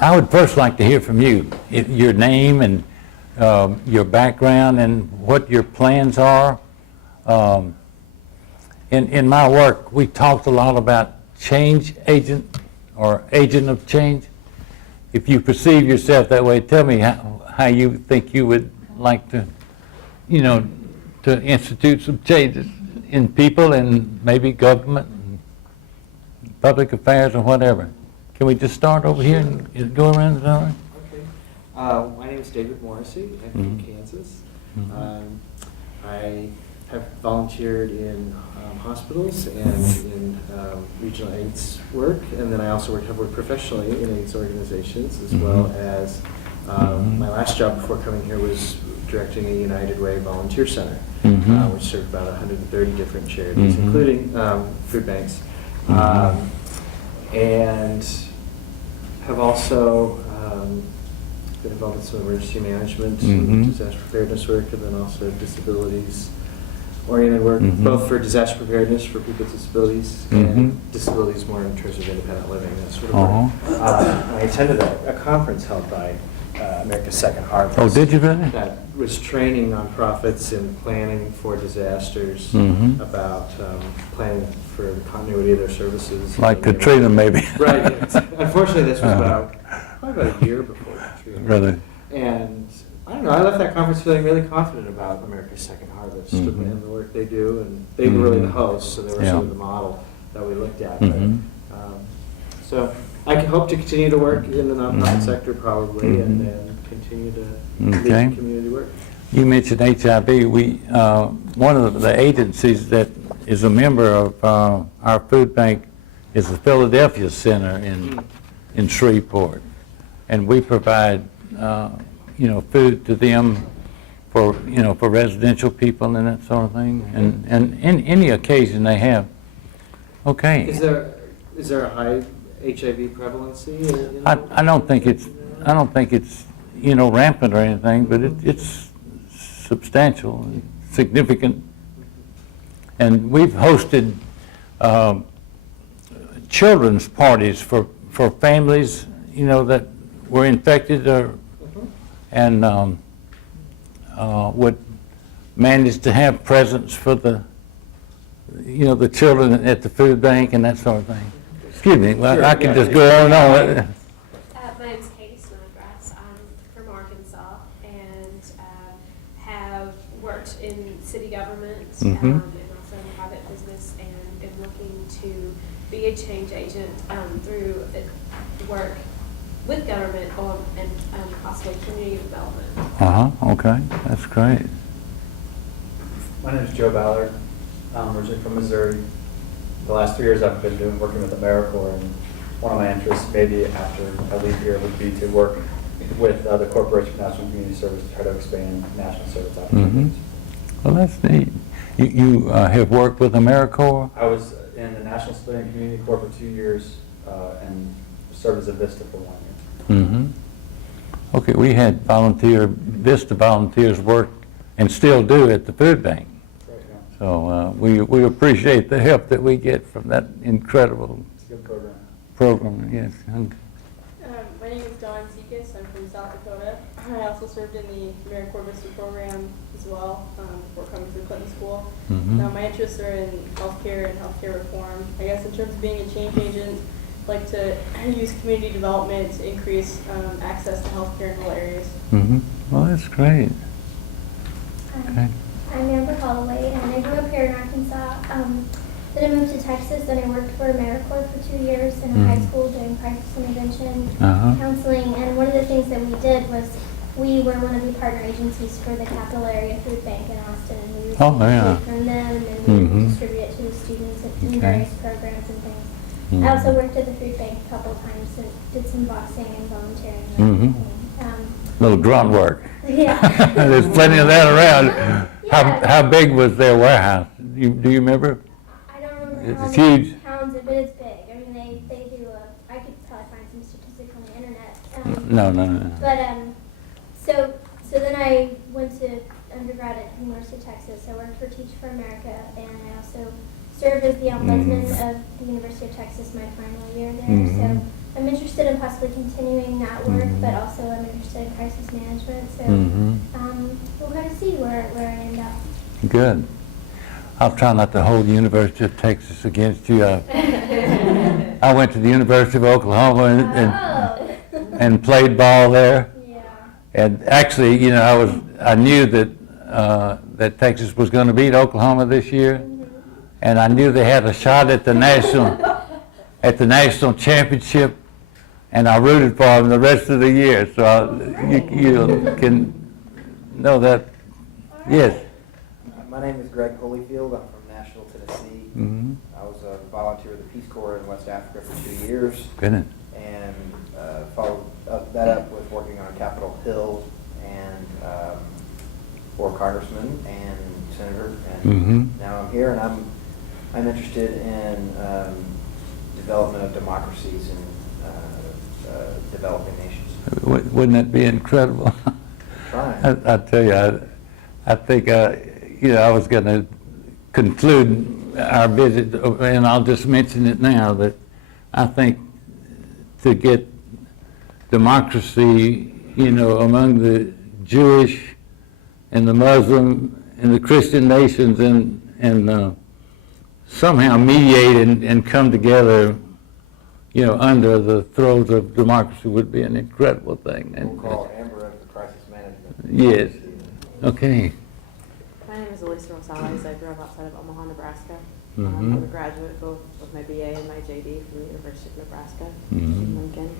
I would first like to hear from you, your name and your background and what your plans are. In my work, we talked a lot about change agent or agent of change. If you perceive yourself that way, tell me how you think you would like to, to institute some changes in people and maybe government and public affairs or whatever. Can we just start over here and go around the door? Okay. My name is David Morrissey. I'm from Kansas. I have volunteered in hospitals and in regional AIDS work, and then I also have worked professionally in AIDS organizations, as well as my last job before coming here was directing a United Way volunteer center, which served about 130 different charities, including food banks, and have also been involved in some emergency management, disaster preparedness work, and then also disabilities-oriented work, both for disaster preparedness for people with disabilities and disabilities more in terms of independent living, that sort of work. I attended a conference held by America's Second Harvest. Oh, did you really? That was training nonprofits in planning for disasters, about planning for the continuity of their services. Like Katrina, maybe. Right. Unfortunately, this was probably about a year before Katrina. Really? And I don't know, I left that conference feeling really confident about America's Second Harvest and the work they do. And they were really the hosts, so they were sort of the model that we looked at. But, so I can hope to continue to work in the nonprofit sector probably, and then continue to lead community work. You mentioned HIV. One of the agencies that is a member of our food bank is the Philadelphia Center in Shreveport, and we provide food to them for residential people and that sort of thing, and in any occasion they have. Okay. Is there a high HIV prevalency? I don't think it's rampant or anything, but it's substantial, and significant, and we've hosted children's parties for families that were infected and would manage to have presents for the children at the food bank and that sort of thing. Excuse me, well, I can just go on and on. My name's Katie Snodgrass. I'm from Arkansas and have worked in city government and also in private business, and am looking to be a change agent through work with government and possibly community development. Okay, that's great. My name is Joe Ballard. I'm originally from Missouri. The last 3 years I've been working with AmeriCorps, and one of my interests, maybe after I leave here, would be to work with the Corporation for National Community Service to try to expand national service opportunities. Well, that's neat. You have worked with AmeriCorps? I was in the National Civilian Community Corps for 2 years and served as a VISTA for 1 year. Okay, we had VISTA volunteers work and still do at the food bank. So we appreciate the help that we get from that incredible program. Yes. My name is Dawn Sekas. I'm from South Dakota. I also served in the AmeriCorps Vista program as well before coming through Clinton School. My interests are in healthcare and healthcare reform. I guess in terms of being a change agent, I'd like to use community development to increase access to healthcare in rural areas. Well, that's great. Okay. I'm Amber Holloway, and I grew up here in Arkansas. Then I moved to Texas, and I worked for AmeriCorps for 2 years in a high school doing crisis intervention counseling. And one of the things that we did was we were one of the partner agencies for the Capital Area Food Bank in Austin, and we received food from them, and then we distribute it to the students in various programs and things. I also worked at the food bank a couple times and did some boxing and volunteering. Little grunt work. Yeah. There's plenty of that around. How big was their warehouse? Do you remember? I don't remember It's how huge. many pounds, but it's big. I mean, they do. I could probably find some statistics on the internet. No. But so then I went to undergrad at the University of Texas. I worked for Teach for America, and I also served as the ombudsman of the University of Texas my final year there. So I'm interested in possibly continuing that work, Mhm. but also I'm interested in crisis management. So Mhm. we'll kind of see where I end up. Good. I'll try not to hold the University of Texas against you. I went to the University of Oklahoma and played ball there. Yeah. And actually, you know, I knew that that Texas was going to beat Oklahoma this year, and I knew they had a shot at the national championship, and I rooted for them the rest of the year. So you can know that. Yes. My name is Greg Holyfield. I'm from Nashville, Tennessee. Mm-hmm. I was a volunteer with the Peace Corps in West Africa for 2 years, Goodness. and followed that up with working on Capitol Hill and for congressman and senator. And Mm-hmm. now I'm here, and I'm interested in development of democracies in developing nations. Wouldn't that be incredible? Trying. I tell you, I think, you know, I was going to conclude our visit, and I'll just mention it now, that I think to get democracy, you know, among the Jewish and the Muslim and the Christian nations and somehow mediate and come together, you know, under the throes of democracy would be an incredible thing. We'll call Amber up for crisis management. Yes. Okay. My name is Elisa Rosales. I grew up outside of Omaha, Nebraska. Mhm. I'm a graduate both with my BA and my JD from the University of Nebraska Mhm. in Lincoln.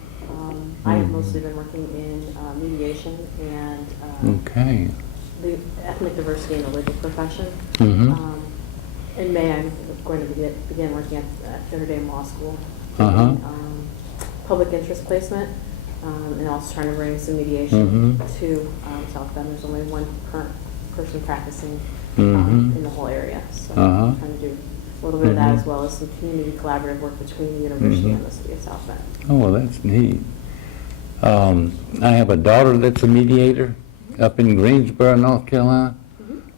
I have mostly been working in mediation and Okay. the ethnic diversity in the legal profession. Mhm. In May, I'm going to begin working at Notre Dame Law School, Uh-huh. doing, public interest placement, and also trying to bring some mediation Mhm. to South Bend. There's only one current person practicing Mhm. in the whole area, so Uh-huh. I'm trying to do a little bit of that Mhm. as well as some community collaborative work between the university Mhm. and the city of South Bend. Oh, well, that's neat. I have a daughter that's a mediator up in Greensboro, North Carolina,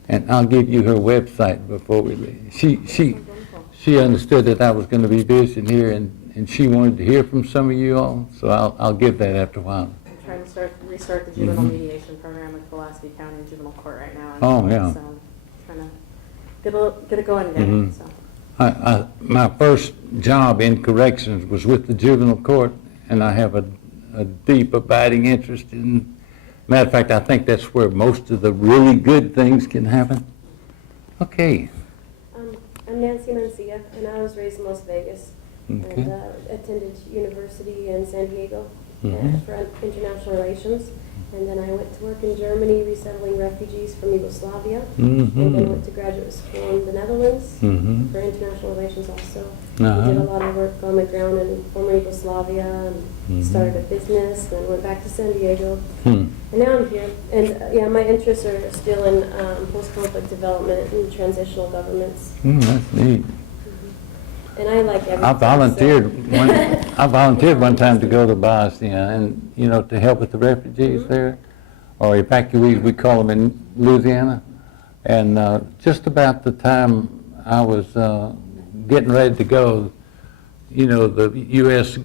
and I'll give you her website before we leave. She understood that I was going to be visiting here, and she wanted to hear from some of you all, so I'll give that after a while. I'm trying to restart the juvenile Mhm. mediation program with Pulaski County Juvenile Court right now. Oh, yeah. So trying to get it going again, Mhm. so. My first job in corrections was with the juvenile court, and I have a deep abiding interest in, matter of fact, I think that's where most of the really good things can happen. Okay. I'm Nancy Mencia, and I was raised in Las Vegas Okay. and attended university in San Diego Mhm. for international relations. And then I went to work in Germany resettling refugees from Yugoslavia. And then Mhm. went to graduate school in the Netherlands Mhm. for international relations also. Uh-huh. We did a lot of work on the ground in former Yugoslavia and Mhm. started a business, then went back to San Diego. Hmm. And now I'm here. And yeah, my interests are still in post-conflict development and transitional governments. That's neat. And I like everything. I so- volunteered one time to go to Bosnia and, you know, to help with the refugees there, or evacuees, we call them in Louisiana. And just about the time I was getting ready to go, you know, the U.S.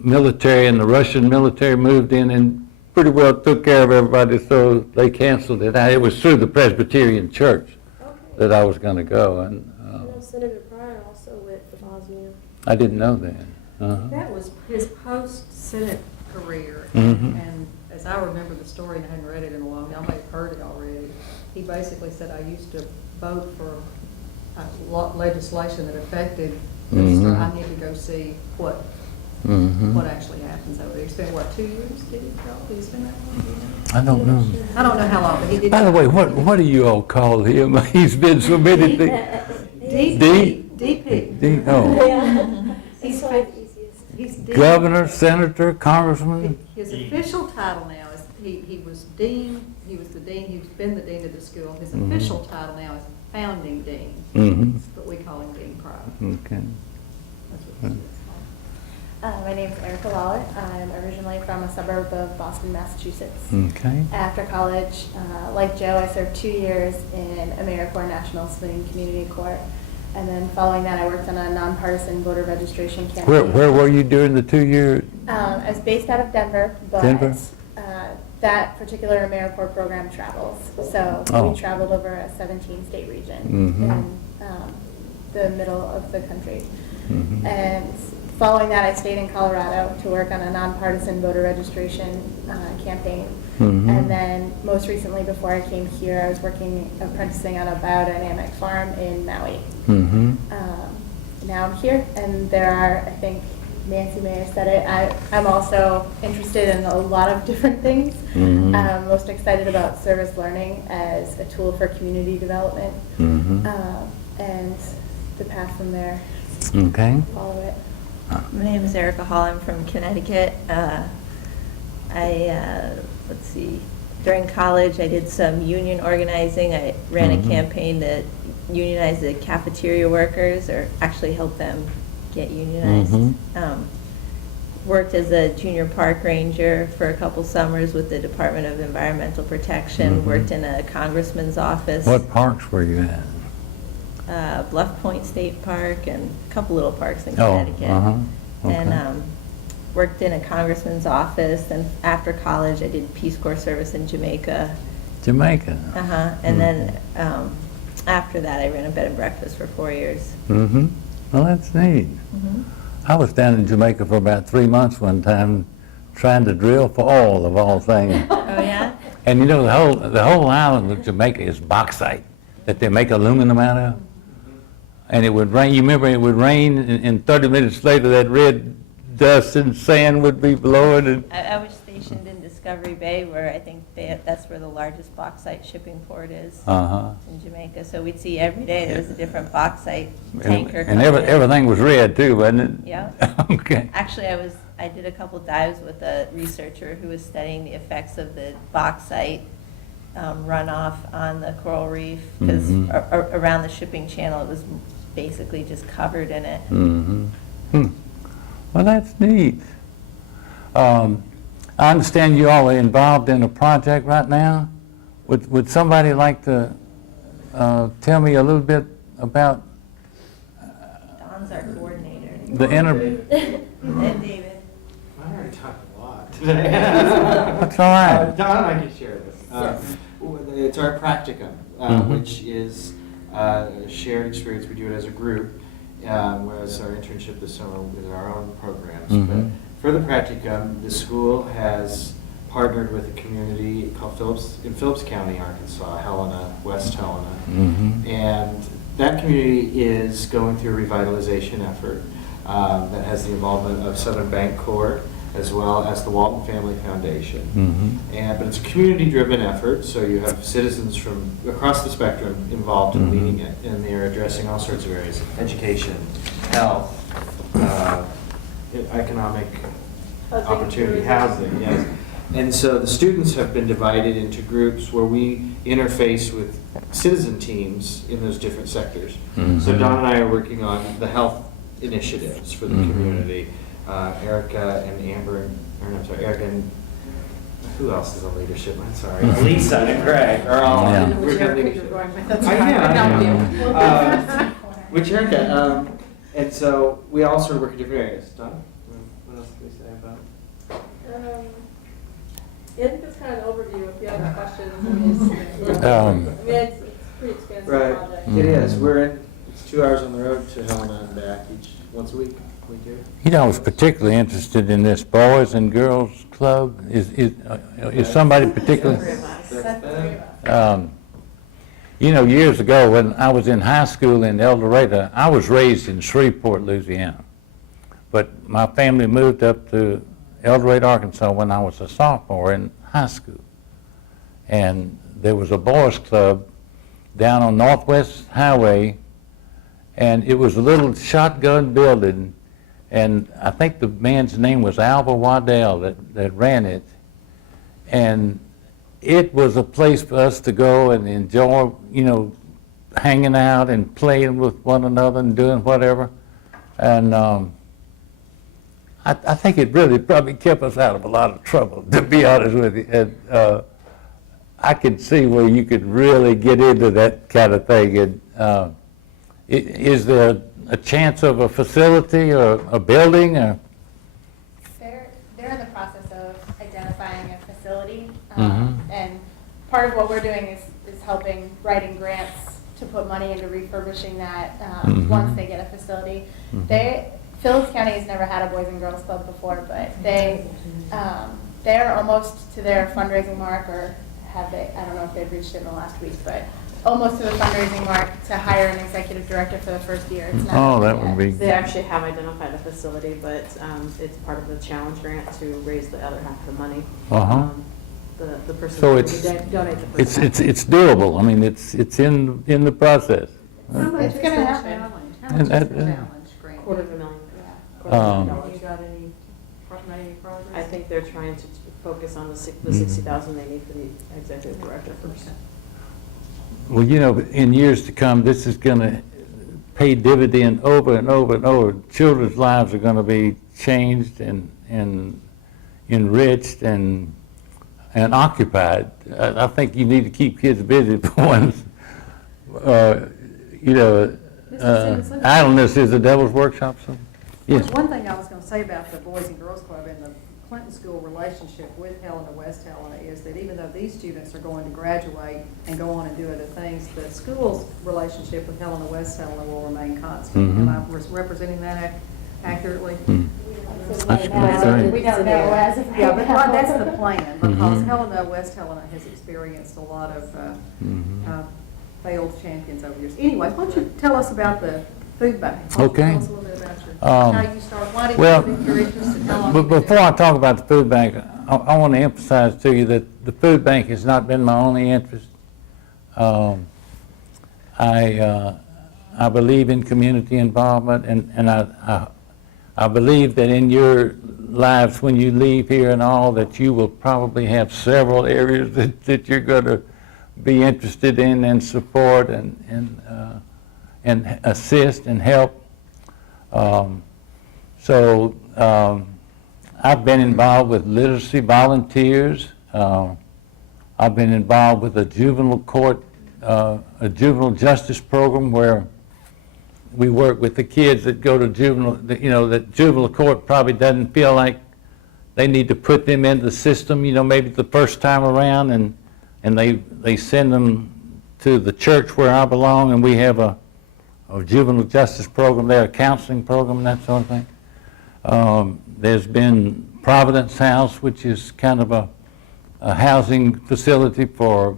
military and the Russian military moved in and pretty well took care of everybody, so they canceled it. It was through the Presbyterian Church that I was going to go, and I know Senator Pryor also went to Bosnia. I didn't know that. Uh-huh. That was his post-Senate career, Mhm. and as I remember the story, and I hadn't read it in a long time, y'all may have heard it already, he basically said, I used to vote for legislation that affected this, so I need to go see what actually happens over there. He spent, what, 2 years, did he go? Did he spend that long? Do you know? I don't know. I don't know how long, but he did. By the way, what do you all call him? He's been so many things. DP. Oh, Yeah. He's That's probably the easiest. He's dean. governor, senator, congressman. His official title now is, he was dean, he was the dean, he's been the dean of the school. His official title now is founding dean, Mm-hmm. but we call him Dean Pryor. Okay. That's what he is. My name is Erica Waller. I'm originally from a suburb of Boston, Massachusetts. Okay. After college, like Joe, I served 2 years in AmeriCorps National Civilian Community Court. And then following that, I worked on a nonpartisan voter registration campaign. Where were you during the 2 years? I was based out of Denver, but Denver? That particular AmeriCorps program travels. So Oh. we traveled over a 17-state region Mhm. in the middle of the country. Mhm. And following that, I stayed in Colorado to work on a nonpartisan voter registration campaign. Mhm. And then most recently, before I came here, I was apprenticing on a biodynamic farm in Maui. Mhm. Now I'm here, and there are, I think Nancy may have said it, I'm also interested in a lot of different things. Mhm. I'm most excited about service learning as a tool for community development. Mhm. And the path from there, Okay. follow it. My name is Erica Hall. I'm from Connecticut. Let's see, during college, I did some union organizing. I ran a campaign to unionize the cafeteria workers, or actually help them get unionized. Worked as a junior park ranger for a couple summers with the Department of Environmental Protection. Worked in a congressman's office. What parks were you at? Bluff Point State Park and a couple little parks in Oh, Connecticut. okay. And worked in a congressman's office. And after college, I did Peace Corps service in Jamaica. Jamaica. And then after that, I ran a bed and breakfast for 4 years. Mm-hmm. Well, that's neat. I was down in Jamaica for about 3 months one time, trying to drill for oil, of all things. Oh, yeah? And you know, the whole island of Jamaica is bauxite that they make aluminum out of. And it would rain, you remember it would rain, and 30 minutes later that red dust and sand would be blowing. And I was stationed in Discovery Bay, where I think that's where the largest bauxite shipping port is in Jamaica. So we'd see every day there's a different bauxite tanker and coming in. everything was red too, wasn't it? Yeah. Okay. Actually, I did a couple dives with a researcher who was studying the effects of the bauxite runoff on the coral reef, because around the shipping channel it was basically just covered in it. Well, that's neat. I understand you all are involved in a project right now. Would somebody like to tell me a little bit about Don's our coordinator. the And David. I already talked a lot today. That's all right. Don and I can share this. It's our practicum, which is a shared experience. We do it as a group, whereas our internship this summer with our own programs. But for the practicum, the school has partnered with a community called Phillips County, Arkansas, Helena, West Helena. And that community is going through a revitalization effort that has the involvement of Southern Bank Corps, as well as the Walton Family Foundation. But it's a community-driven effort, so you have citizens from across the spectrum involved in leading it, and they are addressing all sorts of areas: education, health, economic opportunity, housing, yes. And so the students have been divided into groups where we interface with citizen teams in those different sectors. So Don and I are working on the health initiatives for the community. Erica and Amber, or I'm sorry, Erica and who else is in leadership? I'm sorry. Lisa and Greg are all Yeah. we're Whichever in you're leadership. going with, that's I fine. know, I I know. know. Which Erica, and so we all sort of work in different areas. Don, what else can we say about? Yeah, I think that's kind of an overview. If you have any questions, I mean, it's a pretty expansive Right, project. it is. It's 2 hours on the road to Helena and back once a week. We do. You know, I was particularly interested in this Boys and Girls Club. Is somebody particularly? You know, years ago when I was in high school in El Dorado, I was raised in Shreveport, Louisiana. But my family moved up to El Dorado, Arkansas when I was a sophomore in high school. And there was a boys club down on Northwest Highway, and it was a little shotgun building, and I think the man's name was Alva Waddell that ran it. And it was a place for us to go and enjoy, you know, hanging out and playing with one another and doing whatever. And I think it really probably kept us out of a lot of trouble, to be honest with you. And I could see where you could really get into that kind of thing. Is there a chance of a facility or a building or? They're in the process of identifying a facility, Mhm. and part of what we're doing is helping writing grants to put money into refurbishing that Mhm. once they get a facility. Mhm. Phillips County has never had a Boys and Girls Club before, but they're almost to their fundraising mark, or have they? I don't know if they've reached it in the last week, but almost to the fundraising mark to hire an executive director for the first year. It's not Oh, that yet. would be. They actually have identified a facility, but it's part of the challenge grant to raise the other half of the money. Uh-huh. The person So who it's- donate the first half. It's doable. I mean, it's in the process. How much It's is gonna the happen. challenge? How And much is that- the challenge grant? $250,000. You got any progress? I think they're trying to focus on the Mm-hmm. 60,000 they need for the executive director first. Well, you know, in years to come, this is going to pay dividend over and over and over. Children's lives are going to be changed and enriched and occupied. I think you need to keep kids busy for once. You know, Simmons, let me- idleness is the devil's workshop. So, yes. There's one thing I was going to say about the Boys and Girls Club and the Clinton School relationship with Helena, West Helena, is that even though these students are going to graduate and go on and do other things, the school's relationship with Helena, West Helena will remain constant. Mhm. Am I representing that accurately? That's right. We don't know as of right Yeah, but now. that's the plan, because Mhm. Helena, West Helena has experienced a lot of Mhm. failed champions over the years. Anyway, why don't you tell us about the food bank? Why don't you Okay. Tell us a little bit about how you started, why did well, your interest, and how long But you've been before doing I it? talk about the food bank, I want to emphasize to you that the food bank has not been my only interest. I believe in community involvement, and I believe that in your lives, when you leave here and all, that you will probably have several areas that you're going to be interested in and support and assist and help. I've been involved with literacy volunteers. I've been involved with a juvenile court, a juvenile justice program where we work with the kids that go to juvenile, that juvenile court probably doesn't feel like they need to put them in the system, maybe the first time around, and they send them to the church where I belong, and we have a juvenile justice program there, a counseling program, and that sort of thing. There's been Providence House, which is kind of a housing facility for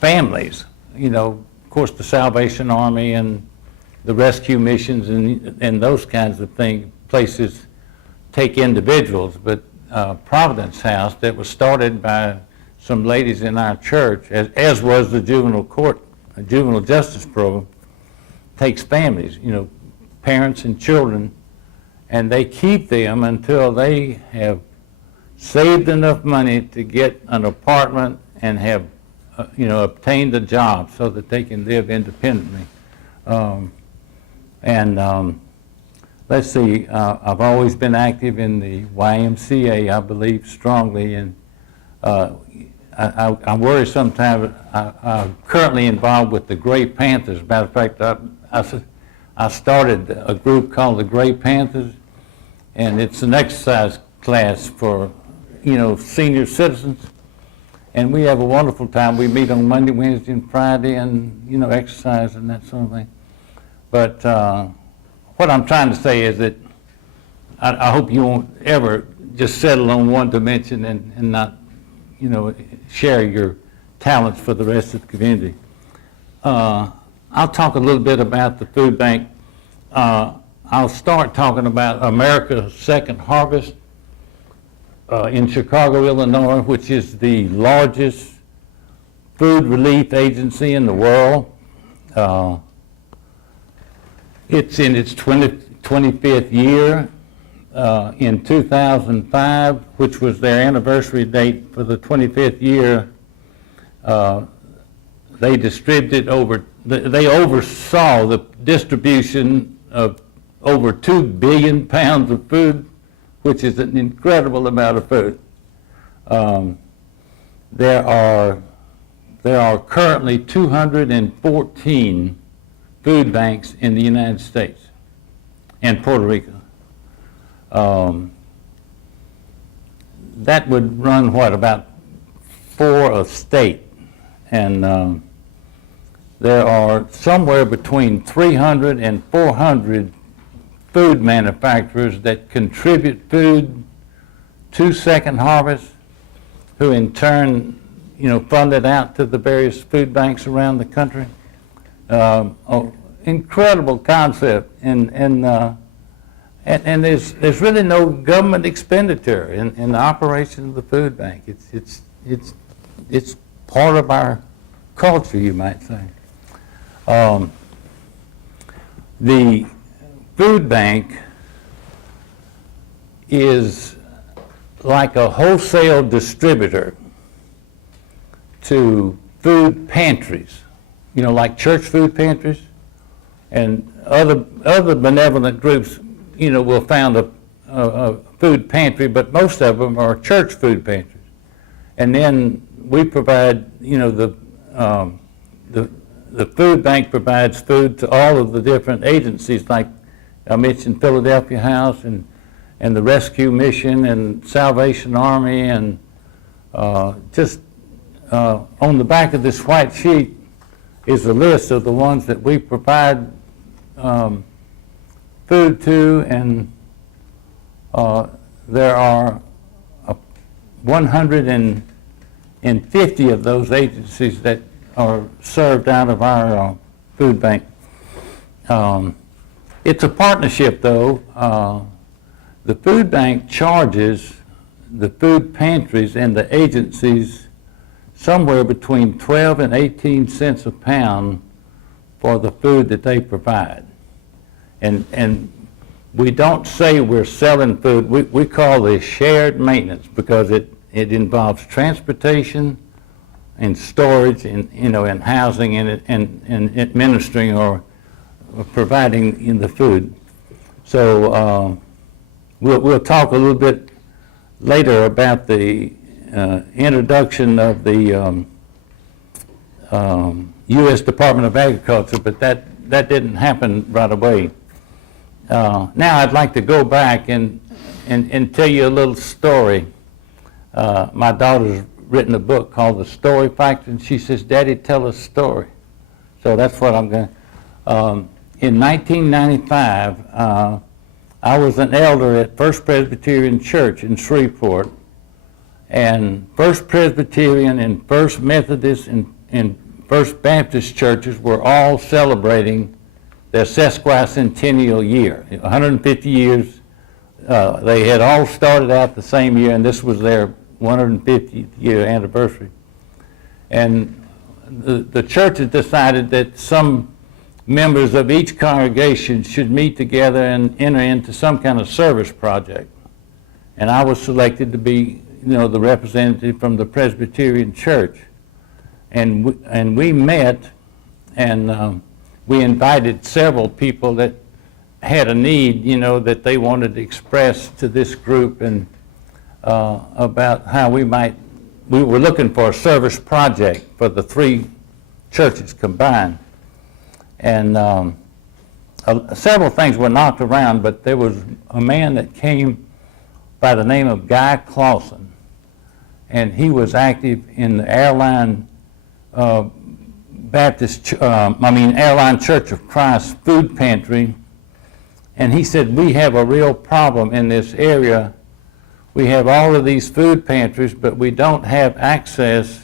families. Of course, the Salvation Army and the rescue missions and those kinds of places take individuals, but Providence House, that was started by some ladies in our church, as was the juvenile court, a juvenile justice program, takes families, parents and children, and they keep them until they have saved enough money to get an apartment and have, obtained a job so that they can live independently. Let's see, I've always been active in the YMCA, I believe strongly, and I worry sometimes. I'm currently involved with the Gray Panthers. Matter of fact, I started a group called the Gray Panthers, and it's an exercise class for, senior citizens. And we have a wonderful time. We meet on Monday, Wednesday, and Friday, and exercise and that sort of thing. But what I'm trying to say is that I hope you won't ever just settle on one dimension and not, share your talents for the rest of the community. I'll talk a little bit about the food bank. I'll start talking about America's Second Harvest in Chicago, Illinois, which is the largest food relief agency in the world. It's in its 25th year. In 2005, which was their anniversary date for the 25th year, they oversaw the distribution of over 2 billion pounds of food, which is an incredible amount of food. There are currently 214 food banks in the United States and Puerto Rico. That would run, what, about 4 a state. And there are somewhere between 300 and 400 food manufacturers that contribute food to Second Harvest, who in turn, fund it out to the various food banks around the country. Incredible concept, and there's really no government expenditure in the operation of the food bank. It's part of our culture, you might say. The food bank is like a wholesale distributor to food pantries, like church food pantries, and other benevolent groups, will found a food pantry, but most of them are church food pantries. And then we provide, the food bank provides food to all of the different agencies, like I mentioned Philadelphia House and the Rescue Mission and Salvation Army, and just on the back of this white sheet is a list of the ones that we provide food to, and there are 150 of those agencies that are served out of our food bank. It's a partnership, though. The food bank charges the food pantries and the agencies somewhere between 12 and 18 cents a pound for the food that they provide. And we don't say we're selling food. We call this shared maintenance, because it involves transportation and storage and, and housing and administering or providing in the food. So we'll talk a little bit later about the introduction of the U.S. Department of Agriculture, but that didn't happen right away. Now I'd like to go back and tell you a little story. My daughter's written a book called The Story Factor, and she says, "Daddy, tell us a story." So that's what I'm going to. In 1995, I was an elder at First Presbyterian Church in Shreveport, and First Presbyterian and First Methodist and First Baptist churches were all celebrating their sesquicentennial year, 150 years. They had all started out the same year, and this was their 150th year anniversary. And the churches decided that some members of each congregation should meet together and enter into some kind of service project. And I was selected to be, the representative from the Presbyterian Church. And we met, and we invited several people that had a need, that they wanted to express to this group, and about how we were looking for a service project for the 3 churches combined. And several things were knocked around, but there was a man that came by the name of Guy Clausen, and he was active in the Airline Airline Church of Christ food pantry, and he said, "We have a real problem in this area. We have all of these food pantries, but we don't have access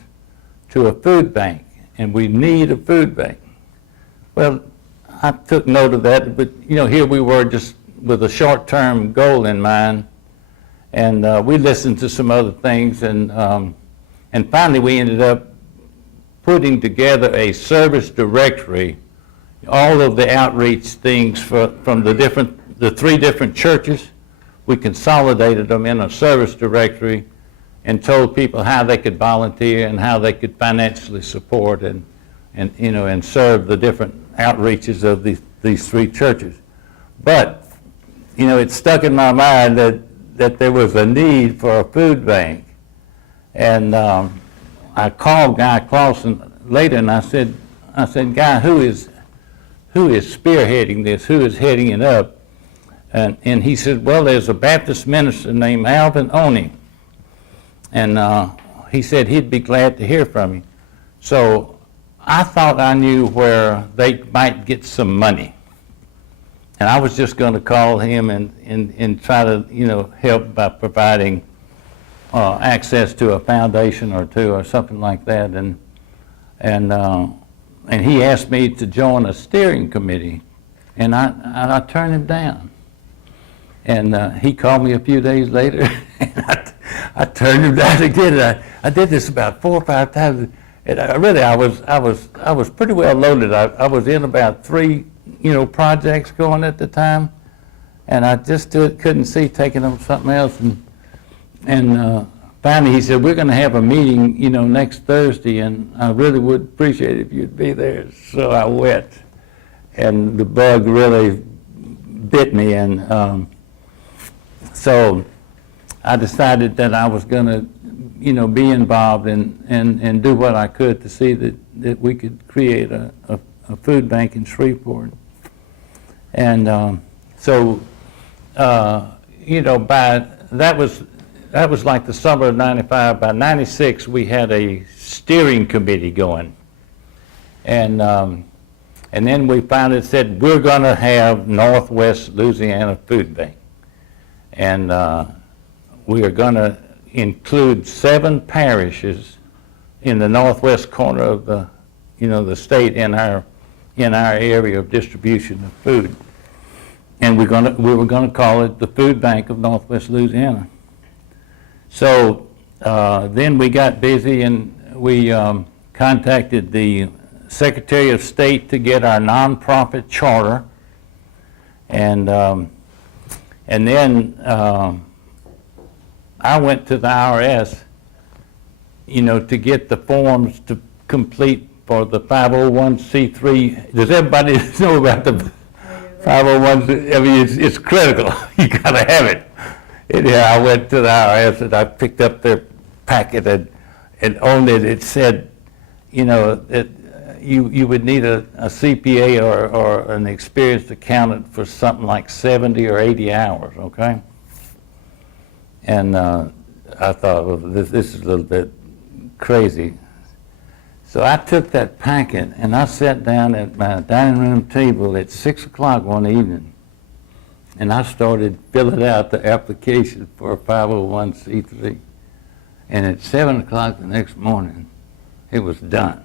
to a food bank, and we need a food bank." Well, I took note of that, but here we were just with a short-term goal in mind, and we listened to some other things, and finally we ended up putting together a service directory, all of the outreach things from the 3 different churches. We consolidated them in a service directory and told people how they could volunteer and how they could financially support and serve the different outreaches of these 3 churches. But, it stuck in my mind that there was a need for a food bank. And I called Guy Clausen later, and I said, "Guy, who who is spearheading this, who is heading it up. And he said, well, there's a Baptist minister named Alvin Oney. And he said he'd be glad to hear from you. So I thought I knew where they might get some money. And I was just going to call him and try to, help by providing access to a foundation or two or something like that. And he asked me to join a steering committee, and I turned him down. And he called me a few days later, and I turned him down again. I did this about 4 or 5 times. And I was pretty well loaded. I was in about 3, projects going at the time, and I just couldn't see taking on something else. And finally, he said, we're going to have a meeting, next Thursday, and I really would appreciate it if you'd be there. So I went, and the bug really bit me, and so I decided that I was going to, be involved and do what I could to see that we could create a food bank in Shreveport. And by that was like the summer of '95. By '96, we had a steering committee going, and then we finally said we're going to have Northwest Louisiana Food Bank, and we are going to include 7 parishes in the northwest corner of the, the state in our area of distribution of food, and we were going to call it the Food Bank of Northwest Louisiana. So then we got busy, and we contacted the Secretary of State to get our nonprofit charter, and then I went to the IRS, to get the forms to complete for the 501c3. Does everybody know about the 501c? I mean, it's critical. You got to have it. Anyhow, I went to the IRS and I picked up their packet, and on it said, that you would need a CPA or an experienced accountant for something like 70 or 80 hours, okay? And I thought, well, this is a little bit crazy. So I took that packet and I sat down at my dining room table at 6 o'clock one evening, and I started filling out the application for a 501c3. And at 7 o'clock the next morning, it was done.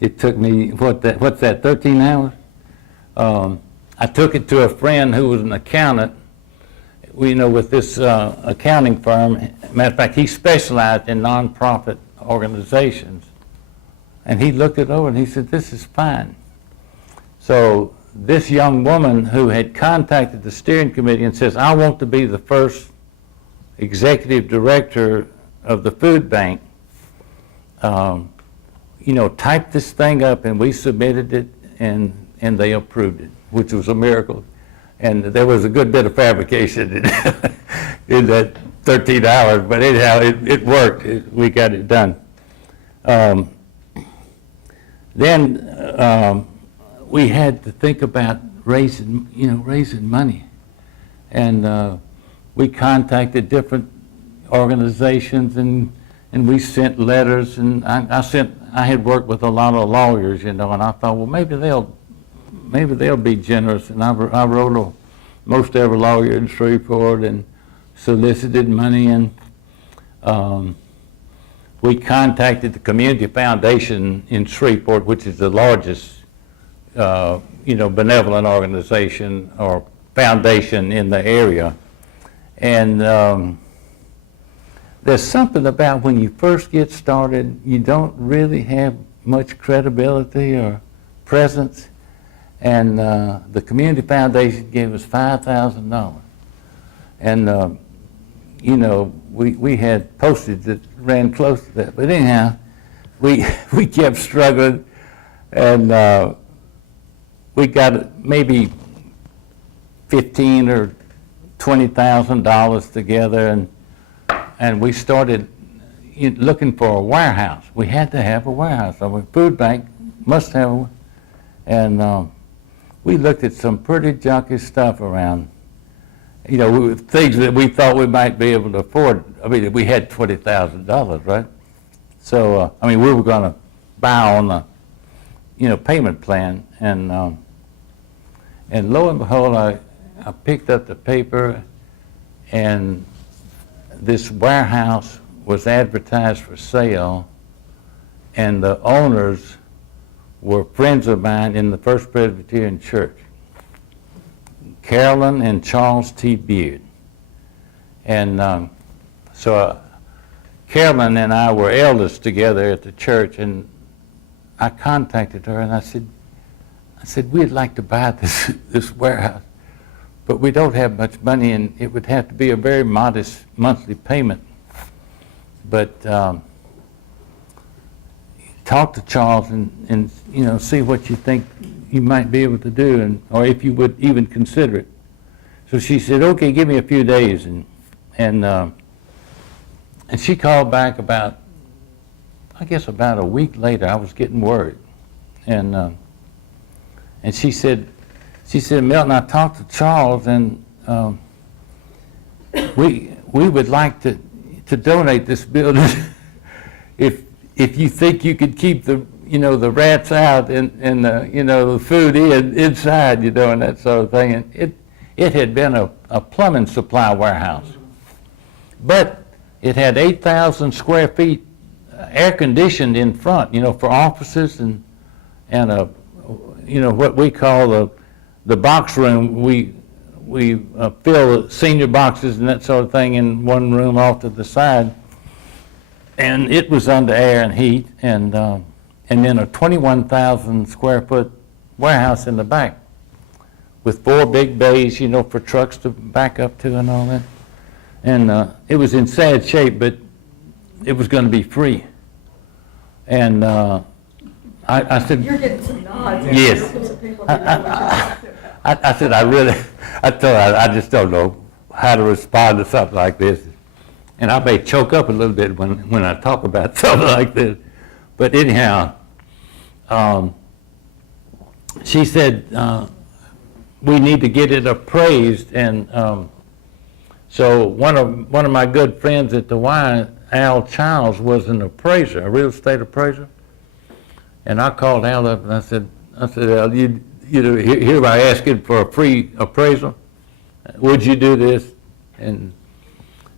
It took me, what's that, 13 hours? I took it to a friend who was an accountant, with this accounting firm. Matter of fact, he specialized in nonprofit organizations. And he looked it over and he said, this is fine. So this young woman who had contacted the steering committee and says, I want to be the first executive director of the food bank, typed this thing up, and we submitted it, and they approved it, which was a miracle. And there was a good bit of fabrication in that 13 hours, but anyhow, it worked. We got it done. Then we had to think about raising money, and we contacted different organizations, and we sent letters, and I had worked with a lot of lawyers, and I thought, well, maybe they'll be generous, and I wrote most every lawyer in Shreveport and solicited money, and we contacted the Community Foundation in Shreveport, which is the largest, benevolent organization or foundation in the area. And there's something about when you first get started, you don't really have much credibility or presence. And the Community Foundation gave us $5,000. And, we had postage that ran close to that. But anyhow, we kept struggling, and we got maybe $15,000 or $20,000 together, and we started looking for a warehouse. We had to have a warehouse. So a food bank must have one. And we looked at some pretty junky stuff around. You know, things that we thought we might be able to afford. I mean, we had $20,000, right? So, I mean, we were going to buy on the, you know, payment plan. And lo and behold, I picked up the paper, and this warehouse was advertised for sale, and the owners were friends of mine in the First Presbyterian Church, Carolyn and Charles T. Beard. And so Carolyn and I were elders together at the church, and I contacted her and I said, we'd like to buy this warehouse, but we don't have much money, and it would have to be a very modest monthly payment. But talk to Charles and you know, see what you think you might be able to do, and or if you would even consider it. So she said, okay, give me a few days, and she called back about, I guess about a week later. I was getting worried, and she said, Milton, I talked to Charles, and we would like to donate this building if you think you could keep the, you know, the rats out and the, you know, the food inside, you know, and that sort of thing. And it had been a plumbing supply warehouse, but it had 8,000 square feet air conditioned in front, you know, for offices and a, you know, what we call the box room. We fill the senior boxes and that sort of thing in one room off to the side. And it was under air and heat, and then a 21,000 square foot warehouse in the back with 4 big bays, you know, for trucks to back up to and all that. And it was in sad shape, but it was going to be free. And I said, You're getting some nods. yes. I said, I told her, I just don't know how to respond to something like this. And I may choke up a little bit when I talk about something like this. But anyhow, she said, we need to get it appraised. And so one of my good friends at the Y, Al Childs, was an appraiser, a real estate appraiser. And I called Al up and I said, Al, you know, here I asking for a free appraisal. Would you do this?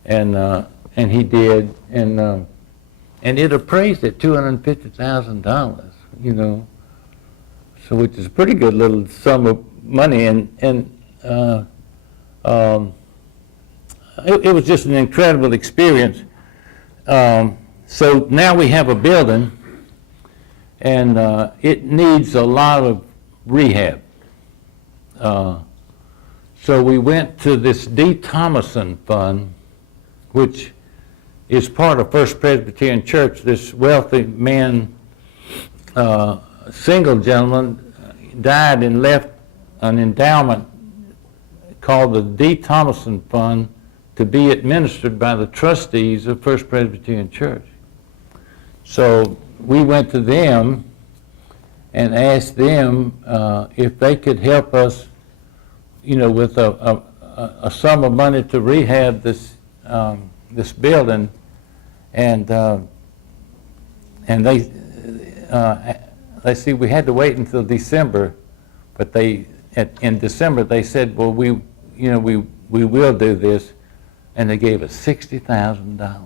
And he did, and it appraised at $250,000, you know, so which is a pretty good little sum of money, and it was just an incredible experience. So now we have a building, and it needs a lot of rehab. So we went to this D. Thomason Fund, which is part of First Presbyterian Church. This wealthy man, single gentleman, died and left an endowment called the D. Thomason Fund to be administered by the trustees of First Presbyterian Church. So we went to them and asked them if they could help us, you know, with a sum of money to rehab this building, and they see we had to wait until December, but in December they said, well, we will do this, and they gave us $60,000,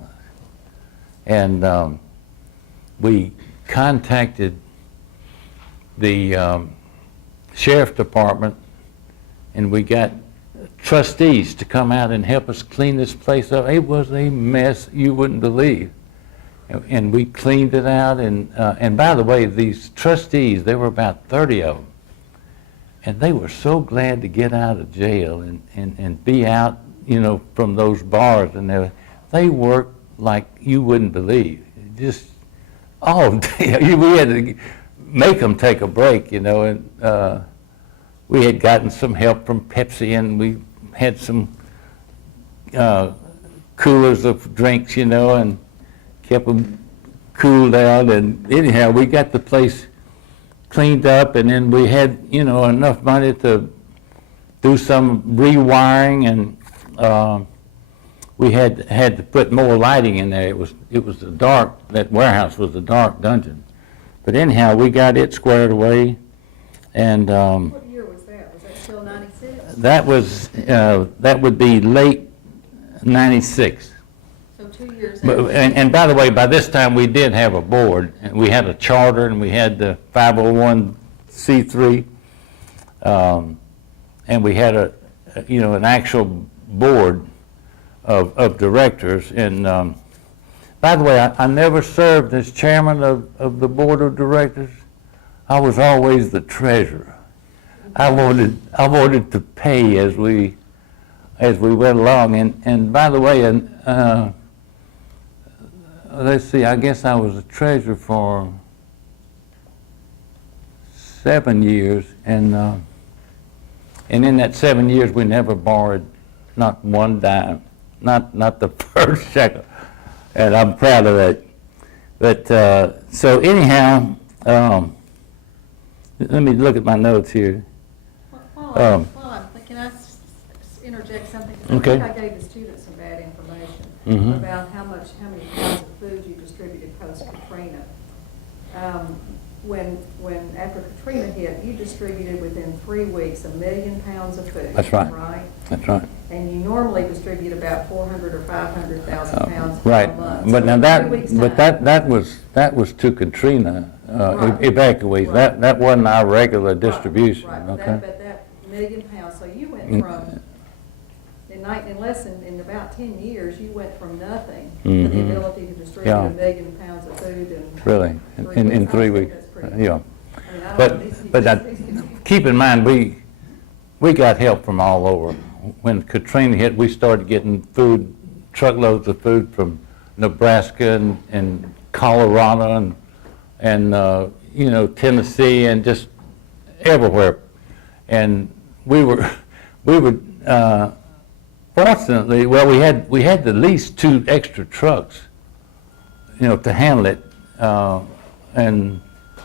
and we contacted the sheriff department, and we got trustees to come out and help us clean this place up. It was a mess you wouldn't believe. And we cleaned it out, and by the way, these trustees, there were about 30 of them, and they were so glad to get out of jail and be out, you know, from those bars, and they worked like you wouldn't believe. Just all day. We had to make them take a break, you know, and we had gotten some help from Pepsi, and we had some coolers of drinks, you know, and kept them cooled down. And anyhow, we got the place cleaned up, and then we had, you know, enough money to do some rewiring, and we had to put more lighting in there. It was a dark, that warehouse was a dark dungeon. But anyhow, we got it squared away, and What year was that? Was that still 96? that would be late '96. So 2 years But, after. and by the way, by this time, we did have a board, and we had a charter, and we had the 501c3, and we had an actual board of directors. And by the way, I never served as chairman of the board of directors. I was always the treasurer. I wanted to pay as we went along. And by the way, let's see, I guess I was a treasurer for 7 years, and in that 7 years, we never borrowed not one dime, not the first shekel, and I'm proud of that. But so anyhow, let me look at my notes here. Hold on. Can I interject something? 'Cause Okay. I think I gave the students some bad information Mhm. about how many pounds of food you distributed post-Katrina. When after Katrina hit, you distributed within 3 weeks 1 million pounds of food. That's right. Right? That's right. And you normally distribute about 400 or 500,000 pounds Right, a month. but So now in 3 weeks' time- that was to Katrina Right. evacuates. Right. That wasn't our regular distribution. Right, Okay. but that 1 million pounds, so you went Mm. from, in about 10 years, you went from nothing to Mhm. the ability to distribute Yeah. 1 million pounds of food in. Really, in 3 I think weeks. that's pretty- Yeah. I mean, I don't know, But keep in mind, we got help from all over. When Katrina hit, we started getting food, truckloads of food from Nebraska and Colorado and Tennessee and just everywhere. And we were fortunately, well, we had at least 2 extra trucks, to handle it. And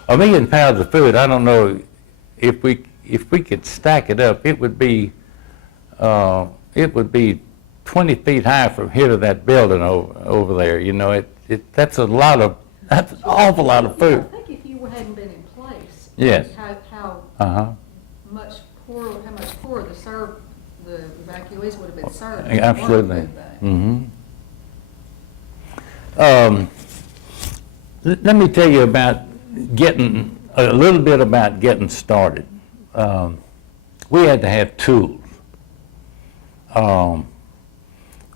1 million pounds of food, I don't know if we could stack it up, it would be 20 feet high from here to that building over there. That's an awful lot of food. I think if you hadn't been in place. Yes. How much poorer the evacuees would have been served. Absolutely. One Mm-hmm. Let me tell you about a little bit about getting started. We had to have tools.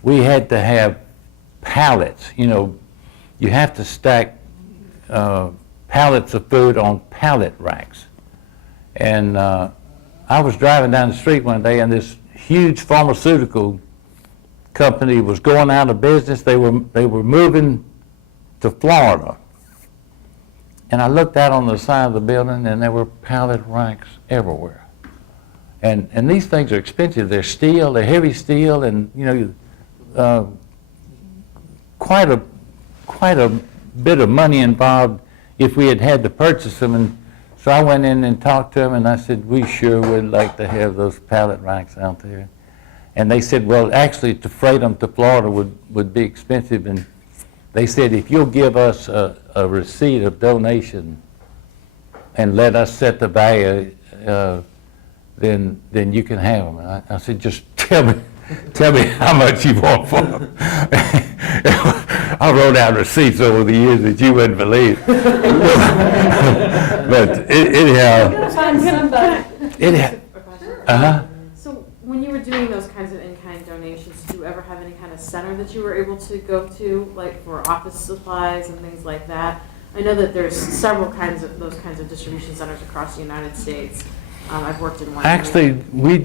We had to have pallets. You have to stack pallets of food on pallet racks. And I was driving down the street one day, and this huge pharmaceutical company was going out of business. They were moving to Florida. And I looked out on the side of the building, and there were pallet racks everywhere. And these things are expensive. They're steel, they're heavy steel, and quite a bit of money involved if we had to purchase them. And so I went in and talked to them, and I said, we sure would like to have those pallet racks out there. And they said, well, actually, to freight them to Florida would be expensive. And they said, if you'll give us a receipt of donation and let us set the value, then you can have them. And I said, just tell me how much you want for them. I wrote out receipts over the years that you wouldn't believe. But anyhow, Find somebody. uh-huh. So when you were doing those kinds of in-kind donations, did you ever have any kind of center that you were able to go to, like for office supplies and things like that? I know that there's several those kinds of distribution centers across the United States. I've worked in one. Actually, we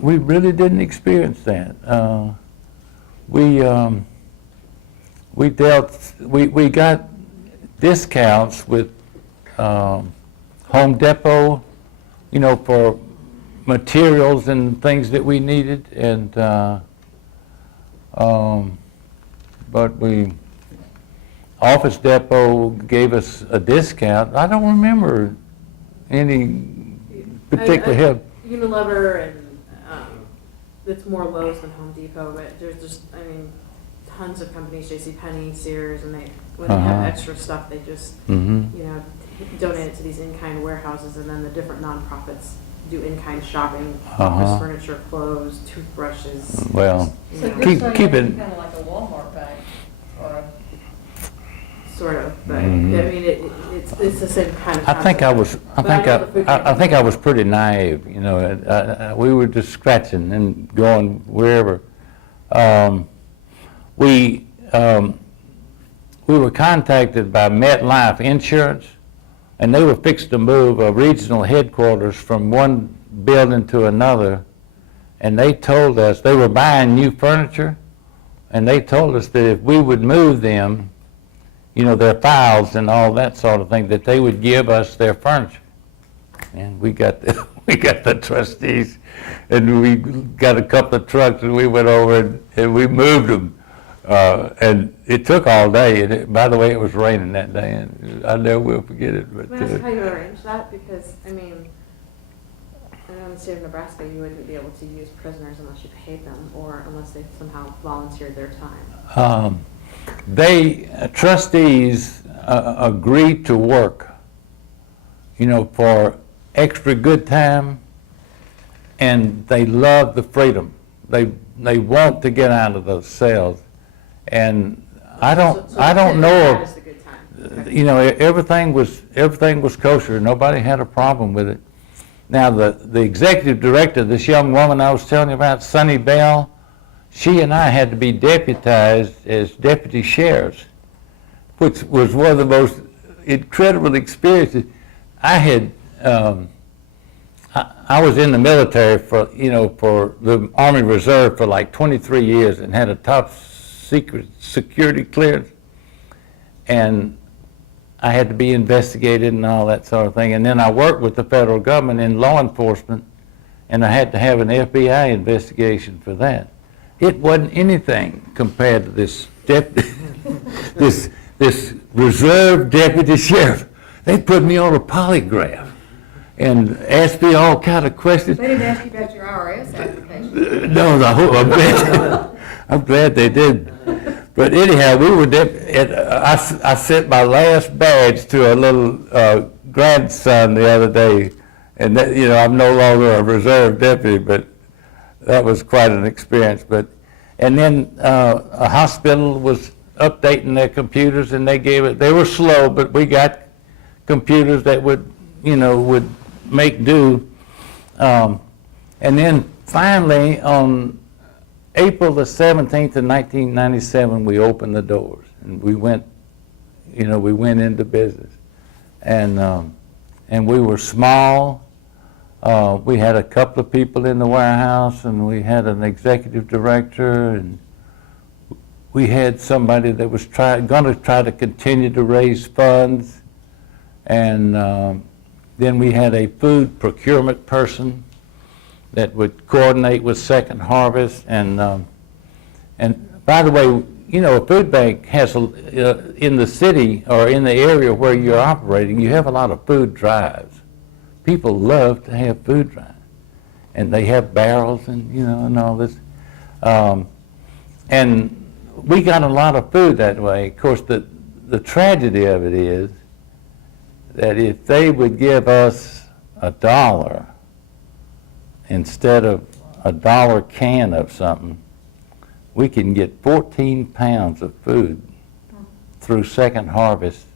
really didn't experience that. We got discounts with Home Depot, for materials and things that we needed, and but Office Depot gave us a discount. I don't remember any particular help? Unilever and, it's more Lowe's than Home Depot, but there's just, I mean, tons of companies, JCPenney, Sears, and when they have extra stuff, they just, donate it to these in-kind warehouses, and then the different nonprofits do in-kind shopping, office furniture, clothes, toothbrushes. Well, So you're keep saying it. it's kind of like a Walmart bag, or a Sort of, but, I mean, it's the same kind of I think I was, But I know the food I think I was pretty naive, we were just scratching and going wherever. We were contacted by MetLife Insurance, and they were fixed to move a regional headquarters from one building to another, and they told us, they were buying new furniture, and they told us that if we would move them, their files and all that sort of thing, that they would give us their furniture. And we got the trustees, and we got a couple of trucks, and we went over and we moved them. And it took all day. And by the way, it was raining that day, and I never will forget it. But Can I ask how you arrange that? Because, I mean, I know in the state of Nebraska, you wouldn't be able to use prisoners unless you paid them, or unless they somehow volunteered their time. Trustees agreed to work, for extra good time, and they love the freedom. They want to get out of those cells, and I don't know That of, is the good time. Okay. everything was kosher. Nobody had a problem with it. Now the executive director, this young woman I was telling you about, Sunny Bell, she and I had to be deputized as deputy sheriffs, which was one of the most incredible experiences. I had, I was in the military for the Army Reserve for like 23 years and had a top secret security clearance. And I had to be investigated and all that sort of thing. And then I worked with the federal government in law enforcement, and I had to have an FBI investigation for that. It wasn't anything compared to this this reserve deputy sheriff. They put me on a polygraph and asked me all kind of questions. They didn't ask you about your IRS application. No, I'm glad they did. But anyhow, we were I sent my last badge to a little grandson the other day, and that, I'm no longer a reserve deputy, but that was quite an experience. And then a hospital was updating their computers, and they were slow, but we got computers that would make do. And then finally, on April the 17th of 1997, we opened the doors, and we went into business. And we were small. We had a couple of people in the warehouse, and we had an executive director, and we had somebody that was going to try to continue to raise funds. And then we had a food procurement person that would coordinate with Second Harvest. And by the way, a food bank has, in the city or in the area where you're operating, you have a lot of food drives. People love to have food drives. And they have barrels and all this. And we got a lot of food that way. Of course, the tragedy of it is that if they would give us $1 instead of $1 can of something, we can get 14 pounds of food through Second Harvest,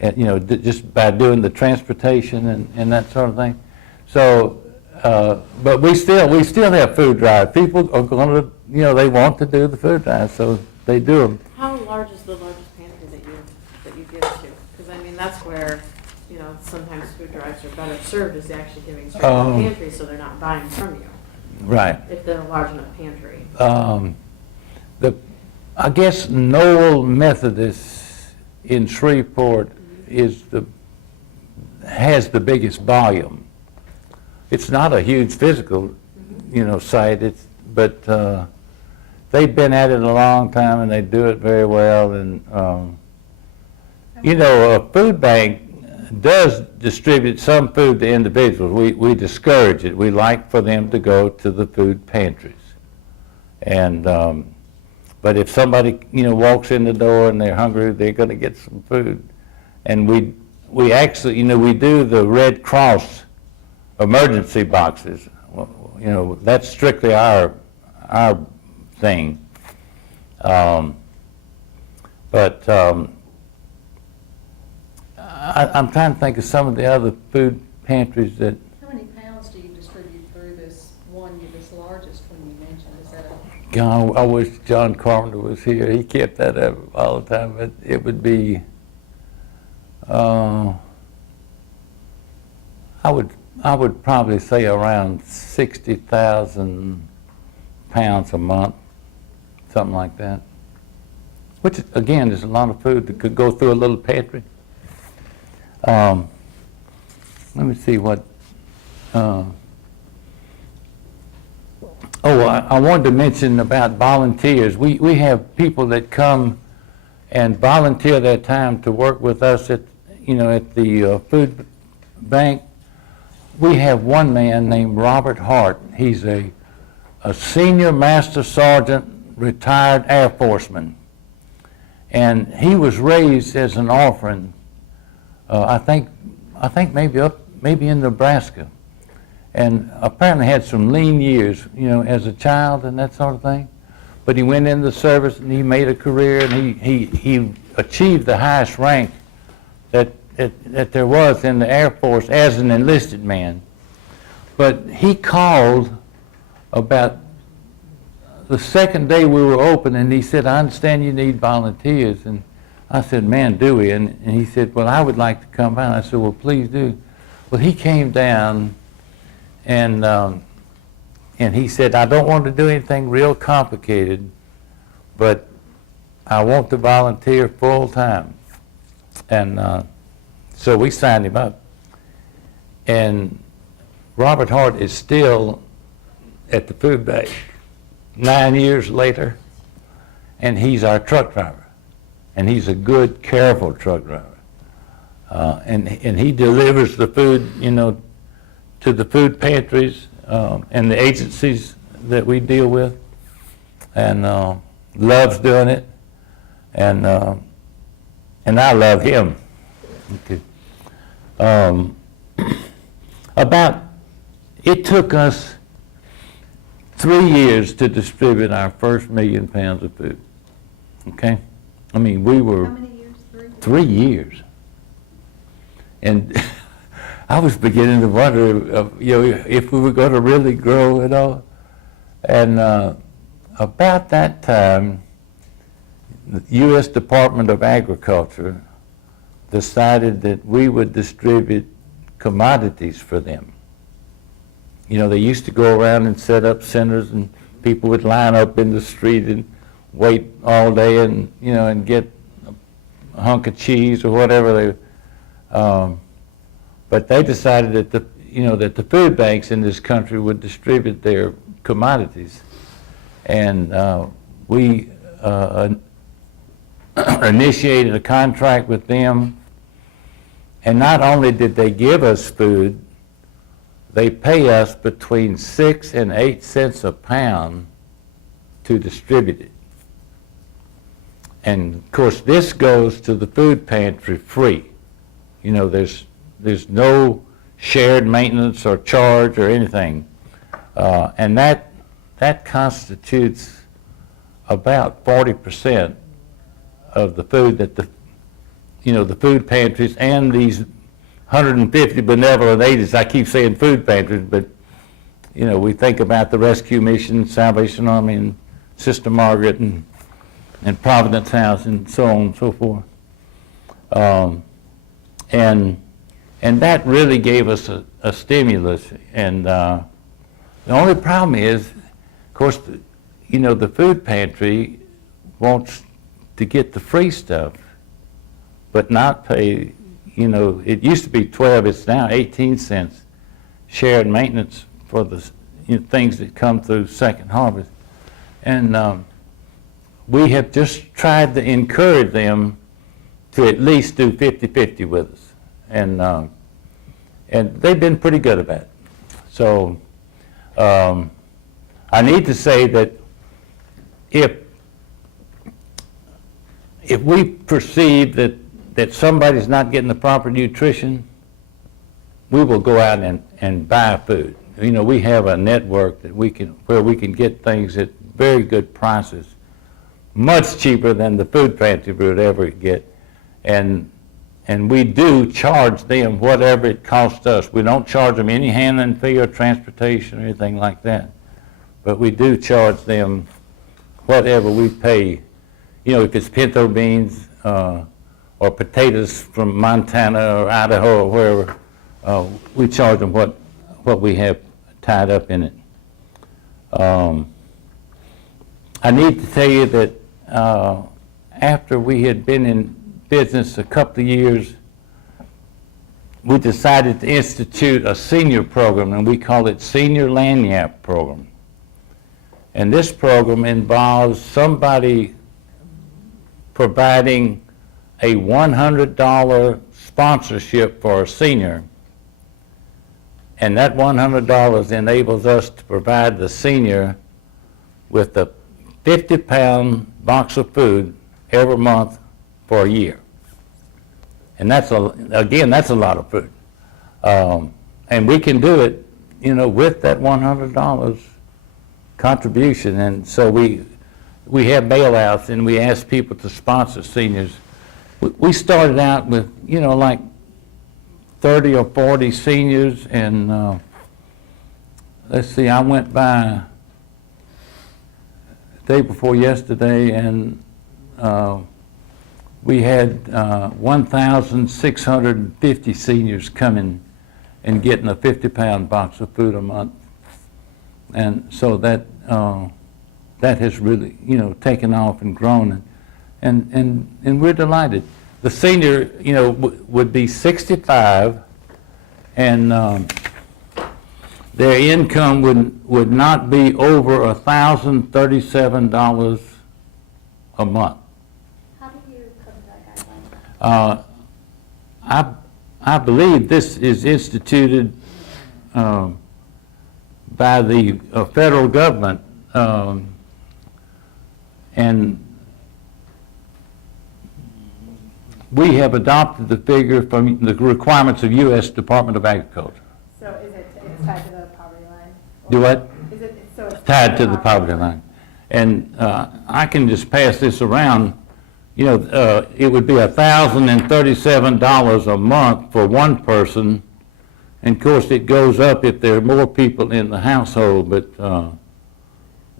just by doing the transportation and that sort of thing. So, but we still have food drives. People are going to, they want to do the food drives, so they do them. How large is the largest pantry that you give to? Because, I mean, that's where, sometimes food drives are better served is actually giving straight to the pantry, so they're not buying from you. Right. If they're a large enough pantry. I guess Noel Methodist in Shreveport has the biggest volume. It's not a huge physical, site. But they've been at it a long time, and they do it very well. And a food bank does distribute some food to individuals. We discourage it. We like for them to go to the food pantries. And but if somebody walks in the door and they're hungry, they're going to get some food. And we actually we do the Red Cross emergency boxes. Well, that's strictly our thing. But I'm trying to think of some of the other food pantries that. How many pounds do you distribute through this largest one you mentioned? Is that a? God, I wish John Carpenter was here. He kept that up all the time. But it would be. I would probably say around 60,000 pounds a month, something like that. Which again is a lot of food that could go through a little pantry. Let me see what. I wanted to mention about volunteers. We have people that come and volunteer their time to work with us at the food bank. We have one man named Robert Hart. He's a senior master sergeant, retired Air Forceman, and he was raised as an orphan. I think maybe in Nebraska, and apparently had some lean years, as a child and that sort of thing. But he went into the service and he made a career, and he achieved the highest rank that there was in the Air Force as an enlisted man. But he called about the second day we were open, and he said, "I understand you need volunteers." And I said, "Man, do we?" And he said, "Well, I would like to come by." And I said, "Well, please do." Well, he came down, and he said, "I don't want to do anything real complicated, but I want to volunteer full time." And so we signed him up. And Robert Hart is still at the food bank 9 years later, and he's our truck driver. And he's a good, careful truck driver. And he delivers the food, to the food pantries and the agencies that we deal with, and loves doing it. And I love him. Okay. It took us 3 years to distribute our first 1 million pounds of food. Okay? I mean, we were. How many years? 3 years. And I was beginning to wonder, if we were going to really grow and all. And about that time, the U.S. Department of Agriculture decided that we would distribute commodities for them. They used to go around and set up centers, and people would line up in the street and wait all day and and get a hunk of cheese or whatever but they decided that that the food banks in this country would distribute their commodities, and we initiated a contract with them. And not only did they give us food, they pay us between 6 and 8 cents a pound to distribute it. And of course, this goes to the food pantry free. There's no shared maintenance or charge or anything, and that constitutes about 40% of the food that the food pantries and these 150 benevolent agencies. I keep saying food pantries, but we think about the Rescue Mission, Salvation Army, and Sister Margaret, and Providence House, and so on and so forth. And that really gave us a stimulus. And the only problem is, of course, the food pantry wants to get the free stuff, but not pay. It used to be 12, it's now 18 cents shared maintenance for the things that come through Second Harvest. And we have just tried to encourage them to at least do 50-50 with us. and they've been pretty good about it. So I need to say that if we perceive that somebody's not getting the proper nutrition, we will go out and buy food. You know, we have a network that where we can get things at very good prices, much cheaper than the food pantry would ever get, and we do charge them whatever it costs us. We don't charge them any handling fee or transportation or anything like that, but we do charge them whatever we pay. You know, if it's pinto beans or potatoes from Montana or Idaho or wherever, we charge them what we have tied up in it. I need to tell you that after we had been in business a couple of years, we decided to institute a senior program, and we call it Senior Lanyap Program. And this program involves somebody providing a $100 sponsorship for a senior, and that $100 enables us to provide the senior with a 50-pound box of food every month for a year. And that's a lot of food. And we can do it, you know, with that $100 contribution. And so we have bailouts, and we ask people to sponsor seniors. We started out with, you know, like 30 or 40 seniors, and let's see, I went by the day before yesterday, and we had 1,650 seniors coming and getting a 50-pound box of food a month. And so that has really, you know, taken off and grown, and we're delighted. The senior, you know, would be 65, and their income would not be over $1,037 a month. How do you come to that guideline? I believe this is instituted by the federal government, and we have adopted the figure from the requirements of U.S. Department of Agriculture. So is it tied to the poverty line? Do what? Is it, so it's Tied to the poverty line. And I can just pass this around. You know, it would be $1,037 a month for one person. And of course, it goes up if there are more people in the household, but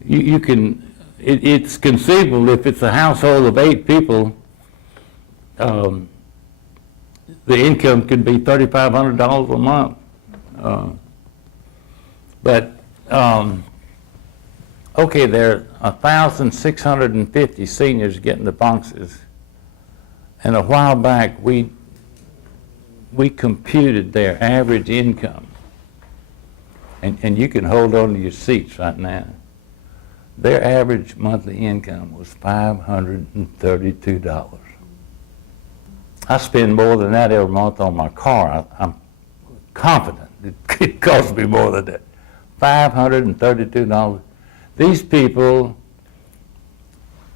you can, it's conceivable if it's a household of 8 people, the income could be $3,500 a month. Okay, there are 1,650 seniors getting the boxes, and a while back we computed their average income, and you can hold on to your seats right now. Their average monthly income was $532. I spend more than that every month on my car. I'm confident it costs me more than that. $532. These people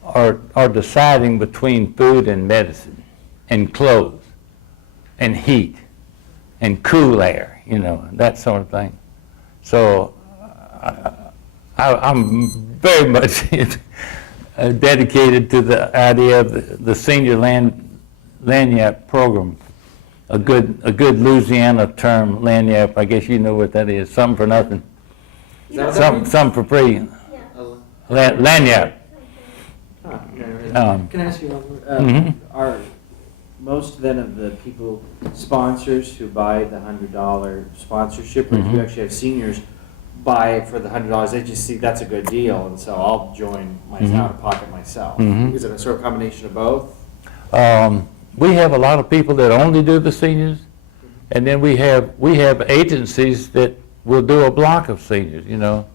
are deciding between food and medicine and clothes and heat and cool air, you know, that sort of thing. So I'm very much dedicated to the idea of the Senior Lanyap Program. A good Louisiana term, lanyap, I guess you know what that is, something for nothing, something for free. Lanyap. Can I ask you one more? Are most then of the people sponsors who buy the $100 sponsorship, or do you actually have seniors buy it for the $100? They just see that's a good deal, and so I'll join out of pocket myself. Is it a sort of combination of both? We have a lot of people that only do the seniors, and then we have agencies that will do a block of seniors, you know,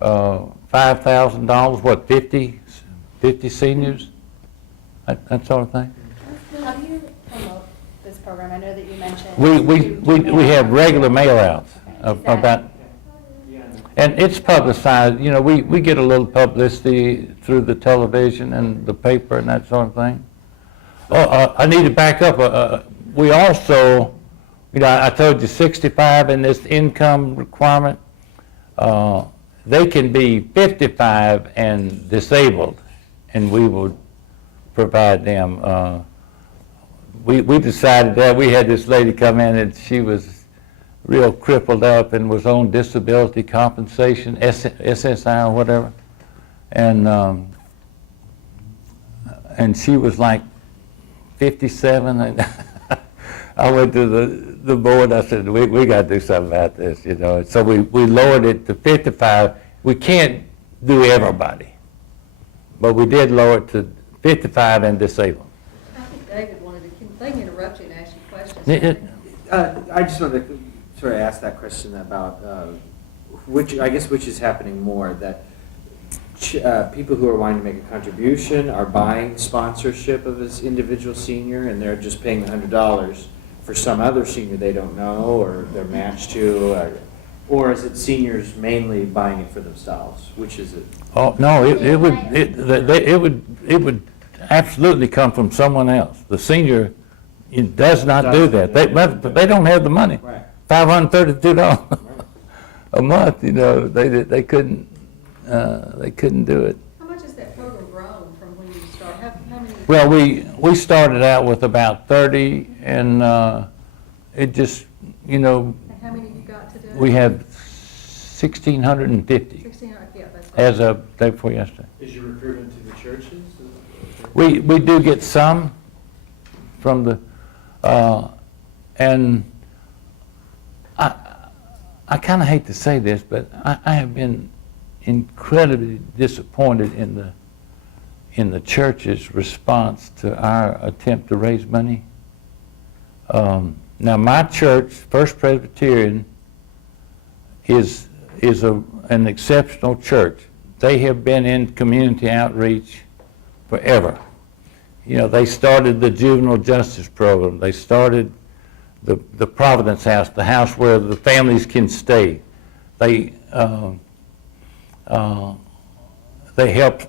$5,000, what, 50 seniors, that sort of thing. How do you promote this program? I know that you mentioned. We have regular mail outs Okay. Is that- about, and it's publicized, you know, we get a little publicity through the television and the paper and that sort of thing. Oh, I need to back up. We also, you know, I told you 65 in this income requirement. They can be 55 and disabled, and we will provide them. We decided that. We had this lady come in, and she was real crippled up and was on disability compensation, SSI or whatever. And she was like 57. And I went to the board. I said, we got to do something about this, you know. So we lowered it to 55. We can't do everybody, but we did lower it to 55 and disabled. I think David wanted to, can they interrupt you and ask you questions? I just wanted to sort of ask that question about which is happening more, that people who are wanting to make a contribution are buying sponsorship of this individual senior, and they're just paying $100 for some other senior they don't know or they're matched to, or is it seniors mainly buying it for themselves? Which is it? Oh no, it would absolutely come from someone else. The senior does not do that. They don't have the money. Right. $532 a month. You know, they couldn't do it. How much has that program grown from when you started? How many? Well, we started out with about 30, and it just, you know, And how many you got today? we have 1,650 1,600, yeah, that's. as of day before yesterday. Is your recruitment to the churches? We do get some from the, and I kind of hate to say this, but I have been incredibly disappointed in the church's response to our attempt to raise money. Now, my church, First Presbyterian, is an exceptional church. They have been in community outreach forever. You know, they started the juvenile justice program. They started the Providence House, the house where the families can stay. They helped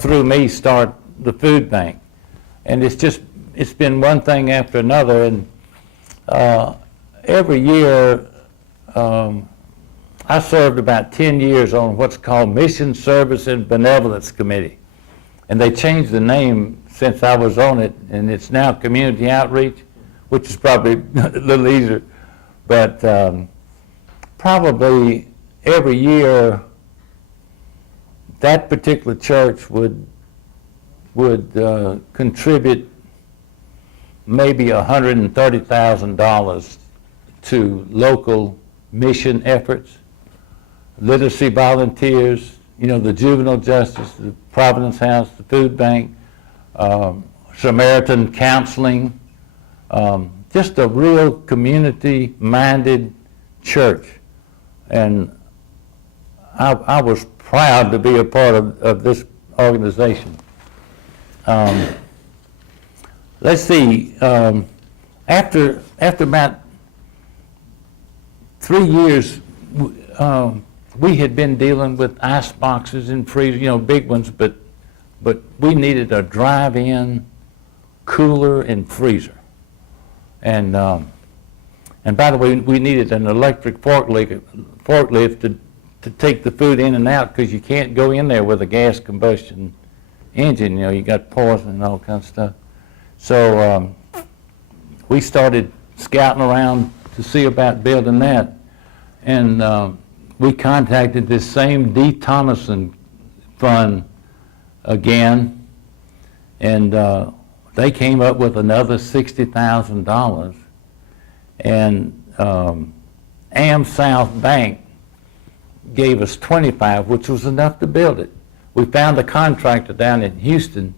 through me start the food bank, and it's been one thing after another. And every year, I served about 10 years on what's called Mission Service and Benevolence Committee, and they changed the name since I was on it, and it's now Community Outreach, which is probably a little easier. But probably every year, that particular church would contribute maybe $130,000 to local mission efforts, literacy volunteers, you know, the juvenile justice, the Providence House, the food bank, Samaritan counseling, just a real community-minded church. And I was proud to be a part of this organization. Let's see, after about 3 years, we had been dealing with ice boxes and freezers, you know, big ones, but we needed a drive-in cooler and freezer. And by the way, we needed an electric forklift to take the food in and out, because you can't go in there with a gas combustion engine. You know, you got poison and all kinds of stuff. So we started scouting around to see about building that. And we contacted this same D. Thomason Fund again, and they came up with another $60,000. And Am South Bank gave us $25,000, which was enough to build it. We found a contractor down in Houston,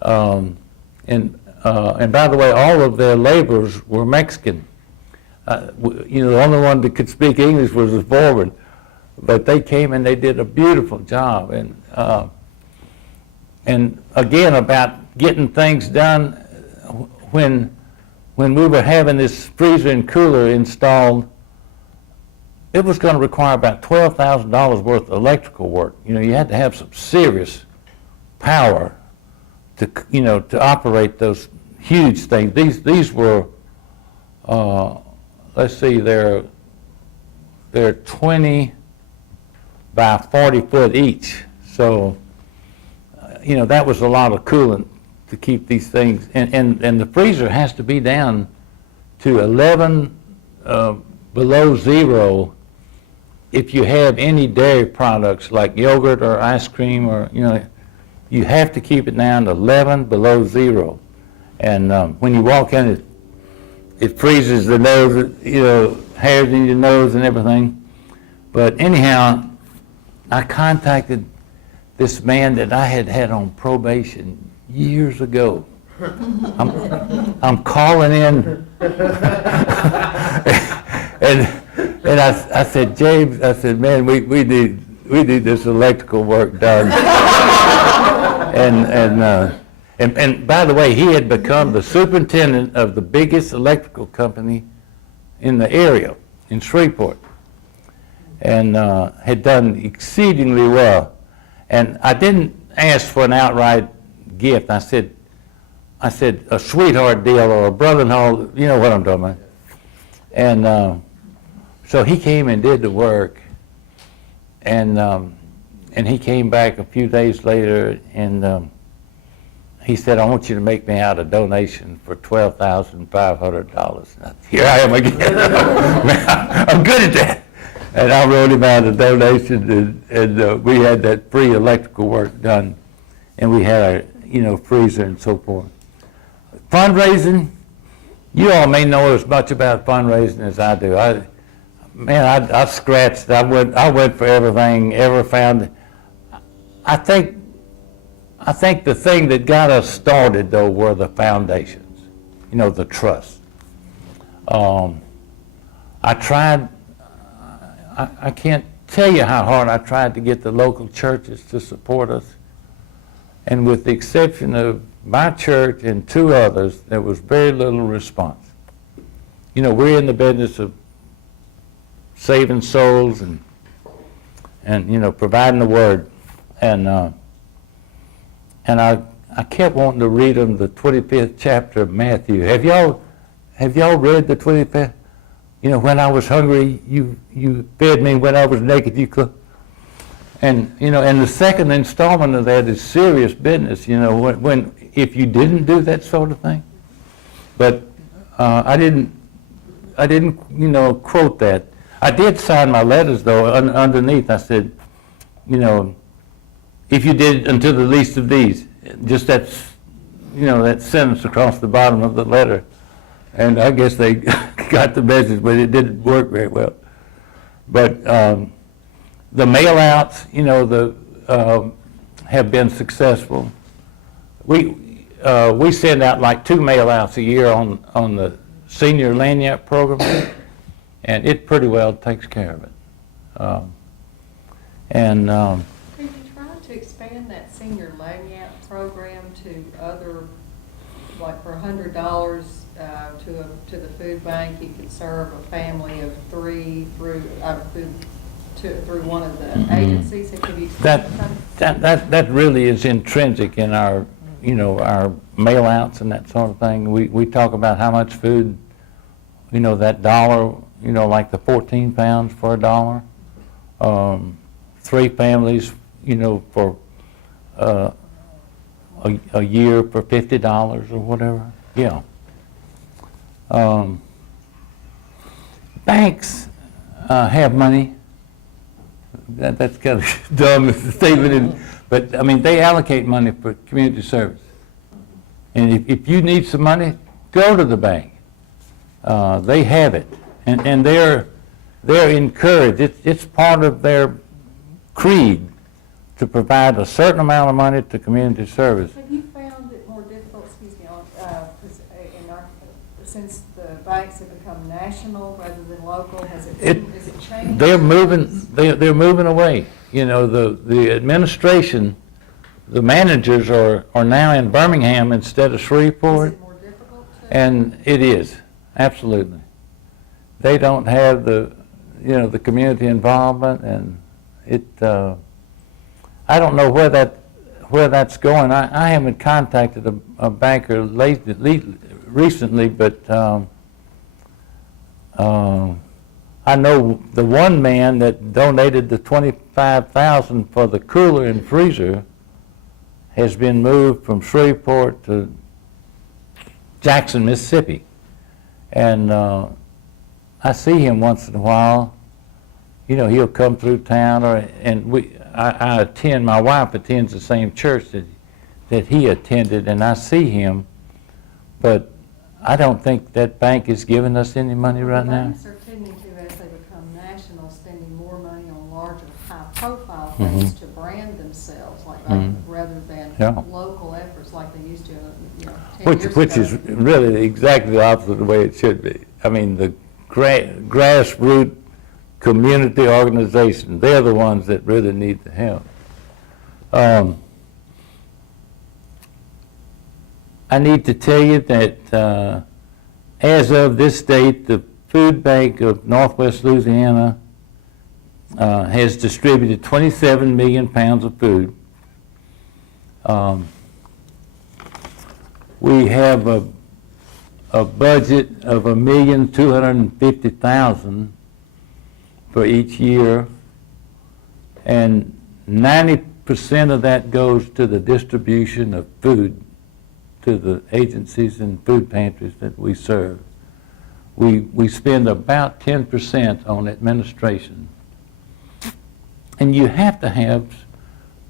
and by the way, all of their laborers were Mexican. You know, the only one that could speak English was the foreman, but they came and they did a beautiful job. And again, about getting things done, when when we were having this freezer and cooler installed, it was going to require about $12,000 worth of electrical work. You know, you had to have some serious power to, you know, to operate those huge things. These were, let's see, they're 20 by 40 foot each. So, you know, that was a lot of coolant to keep these things, and the freezer has to be down to 11 below zero if you have any dairy products like yogurt or ice cream, or, you know, you have to keep it down to 11 below zero. And when you walk in, it freezes the nose, you know, hairs in your nose and everything. But anyhow, I contacted this man that I had had on probation years ago. I'm calling in, and I said, James, I said, man, we need this electrical work done. And by the way, he had become the superintendent of the biggest electrical company in the area, in Shreveport, and had done exceedingly well. And I didn't ask for an outright gift. I said a sweetheart deal or a brother-in-law, you know what I'm talking about. And so he came and did the work, and he came back a few days later, and he said, I want you to make me out a donation for $12,500. Here I am again. I'm good at that. And I wrote him out a donation, and we had that free electrical work done, and we had our, you know, freezer and so forth. Fundraising, you all may know as much about fundraising as I do. I scratched. I went for everything, ever found. I think the thing that got us started, though, were the foundations, you know, the trust. I can't tell you how hard I tried to get the local churches to support us. And with the exception of my church and two others, there was very little response. You know, we're in the business of saving souls and you know, providing the word. And I kept wanting to read them the 25th chapter of Matthew. Have y'all read the 25th? You know, when I was hungry, you fed me. When I was naked, you clothed. And you know, and the second installment of that is serious business. You know, when if you didn't do that sort of thing. But I didn't, you know, quote that. I did sign my letters though. Underneath, I said, you know, if you did unto the least of these, just that, you know, that sentence across the bottom of the letter. And I guess they got the message, but it didn't work very well. But the mail-outs, you know, have been successful. We send out like 2 mail-outs a year on the senior lanyard program, and it pretty well takes care of it. Could you try to expand that senior lanyard program to other, like for $100 to the food bank, you could serve a family of 3 through one of the agencies? So could you that really is intrinsic in our, you know, our mail-outs and that sort of thing. We talk about how much food, you know, that dollar, you know, like the 14 pounds for $1. 3 families, you know, for a year for $50 or whatever. Yeah. Banks have money. That's kind of dumb statement, but I mean, they allocate money for community service. And if you need some money, go to the bank. They have it, and they're encouraged. It's part of their creed to provide a certain amount of money to community service. Have you found it more difficult, since the banks have become national rather than local? Has it changed? They're moving away. You know, the administration, the managers are now in Birmingham instead of Shreveport. Is it more difficult And it is, absolutely. They don't have the, the community involvement, and it, I don't know where that's going. I haven't contacted a banker recently, but I know the one man that donated the $25,000 for the cooler and freezer has been moved from Shreveport to Jackson, Mississippi. And I see him once in a while. He'll come through town, I attend, my wife attends the same church that he attended, and I see him, but I don't think that bank is giving us any money right now. Banks are tending to, as they become national, spending more money on larger, high-profile things to brand themselves, rather than local efforts like they used to, 10 years Which ago. is really exactly the opposite of the way it should be. I mean, the grassroots community organization, they're the ones that really need the help. I need to tell you that as of this date, the Food Bank of Northwest Louisiana has distributed 27 million pounds of food. We have a budget of $1,250,000 for each year, and 90% of that goes to the distribution of food to the agencies and food pantries that we serve. We spend about 10% on administration. And you have to have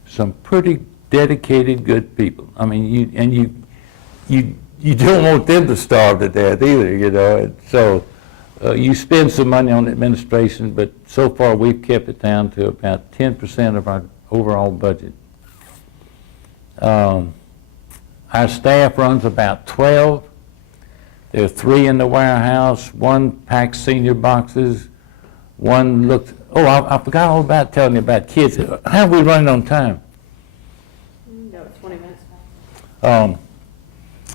some pretty dedicated, good people. I mean, you don't want them to starve to death either, And so you spend some money on administration, but so far we've kept it down to about 10% of our overall budget. Our staff runs about 12. There are 3 in the warehouse. 1 packs senior boxes. 1 looks. Oh, I forgot all about telling you about kids. How are we running on time? No, 20 minutes.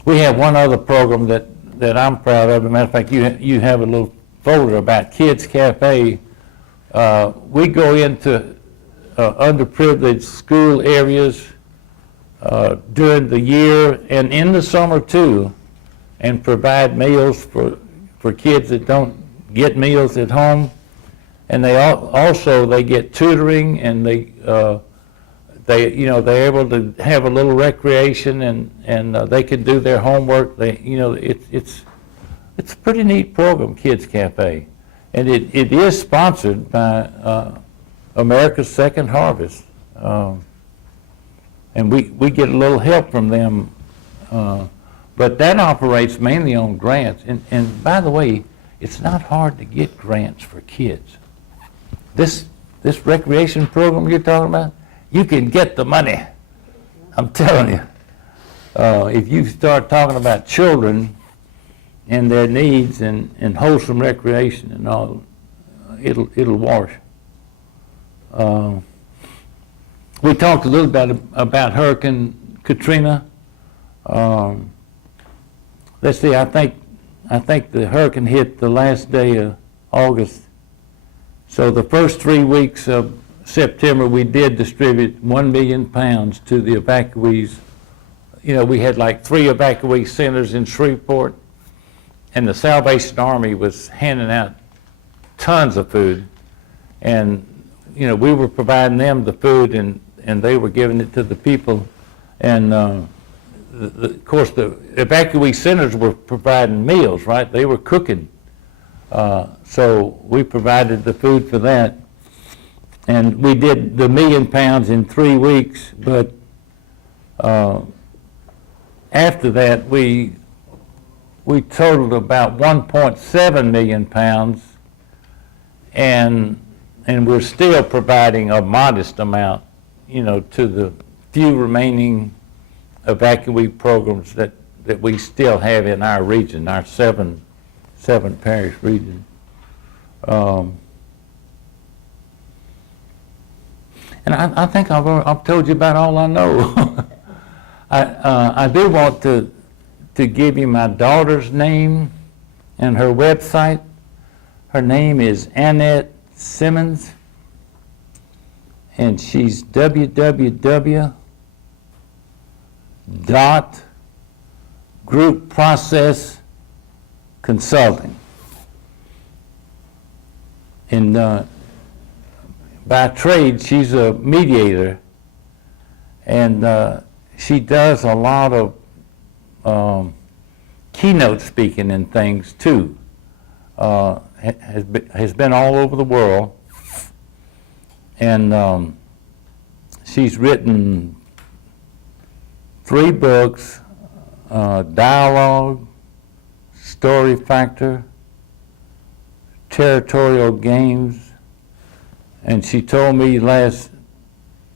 We have one other program that I'm proud of. As a matter of fact, you have a little folder about Kids Cafe. We go into underprivileged school areas during the year and in the summer too, and provide meals for kids that don't get meals at home. And they get tutoring, and they're able to have a little recreation, and they can do their homework. It's a pretty neat program, Kids Cafe, and it is sponsored by America's Second Harvest. And we get a little help from them, but that operates mainly on grants. And by the way, it's not hard to get grants for kids. This recreation program you're talking about, you can get the money. I'm telling you. If you start talking about children and their needs and wholesome recreation and all, it'll wash. We talked a little bit about Hurricane Katrina. Let's see, I think the hurricane hit the last day of August. So the first 3 weeks of September, we did distribute 1 million pounds to the evacuees. We had like 3 evacuee centers in Shreveport, and the Salvation Army was handing out tons of food. And, we were providing them the food, and they were giving it to the people. And, of course, the evacuee centers were providing meals, right? They were cooking. So we provided the food for that. And we did the 1 million pounds in 3 weeks, but after that, we totaled about 1.7 million pounds, and we're still providing a modest amount, to the few remaining evacuee programs that we still have in our region, our seven parish region. And I think I've told you about all I know. I do want to to give you my daughter's name and her website. Her name is Annette Simmons, and she's www.groupprocessconsulting. And by trade, she's a mediator, and she does a lot of keynote speaking and things too. Has been all over the world, and she's written 3 books, Dialogue, Story Factor, Territorial Games, and she told me last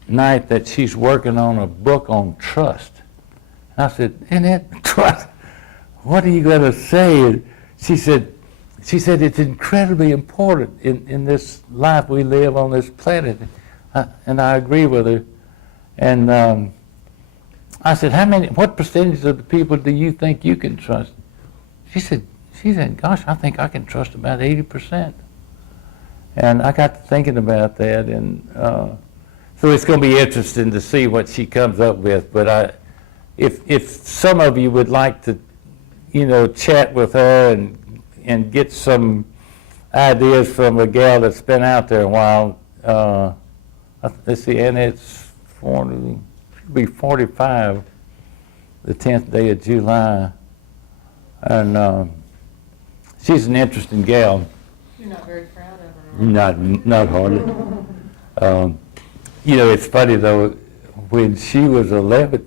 night that she's working on a book on trust. And I said, "Isn't it trust? What are you going to say?" And she said it's incredibly important in this life we live on this planet. And I agree with her. And I said, what percentage of the people do you think you can trust? She said, gosh, I think I can trust about 80%. And I got to thinking about that, and so it's going to be interesting to see what she comes up with. But if some of you would like to, chat with her and get some ideas from a gal that's been out there a while, let's see, Annette's she'll be 45 the 10th day of July, and she's an interesting gal. You're not very proud of her. Not hardly. It's funny though, when she was 11,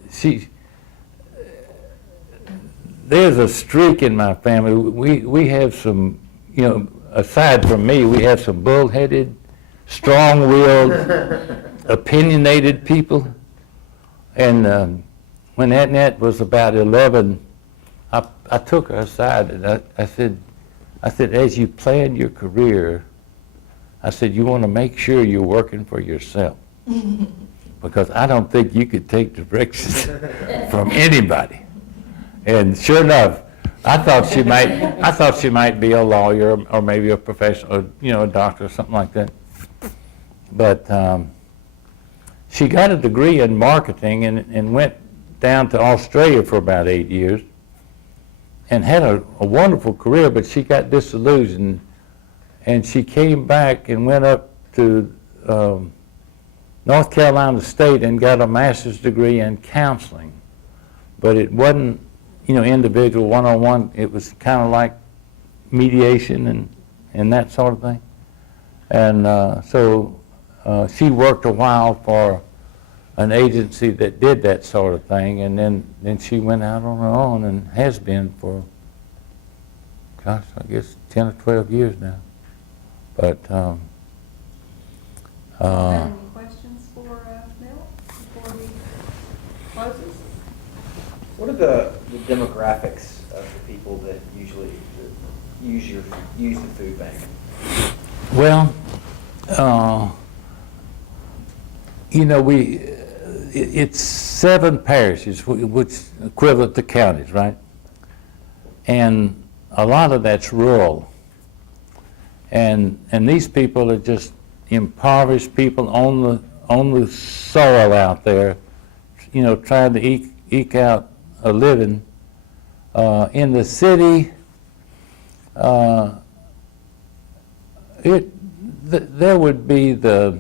there's a streak in my family. We have some, aside from me, we have some bullheaded, strong-willed, opinionated people. And when Annette was about 11, I took her aside and I said, as you plan your career, I said, you want to make sure you're working for yourself. Because I don't think you could take directions from anybody. And sure enough, I thought she might be a lawyer or maybe a professional, a doctor or something like that. But she got a degree in marketing and went down to Australia for about 8 years and had a wonderful career, but she got disillusioned, and she came back and went up to North Carolina State and got a master's degree in counseling. But it wasn't, individual one-on-one. It was kind of like mediation and that sort of thing. And so she worked a while for an agency that did that sort of thing, and then she went out on her own and has been for, gosh, I guess 10 or 12 years now. But Any questions for Mel before he closes? What are the demographics of the people that usually use the food bank? Well, it's 7 parishes, which equivalent to counties, right? And a lot of that's rural. And these people are just impoverished people on the soil out there, trying to eke out a living. In the city, there would be the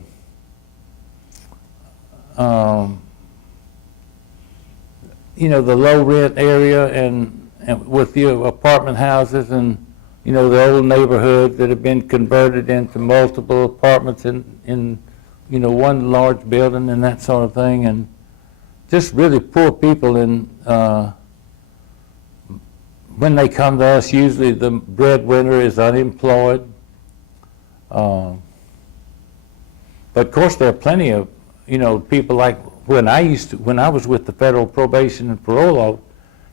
the low rent area and with the apartment houses and the old neighborhoods that have been converted into multiple apartments in one large building and that sort of thing, and just really poor people. And when they come to us, usually the breadwinner is unemployed. But of course there are plenty of people like when I was with the Federal Probation and Parole,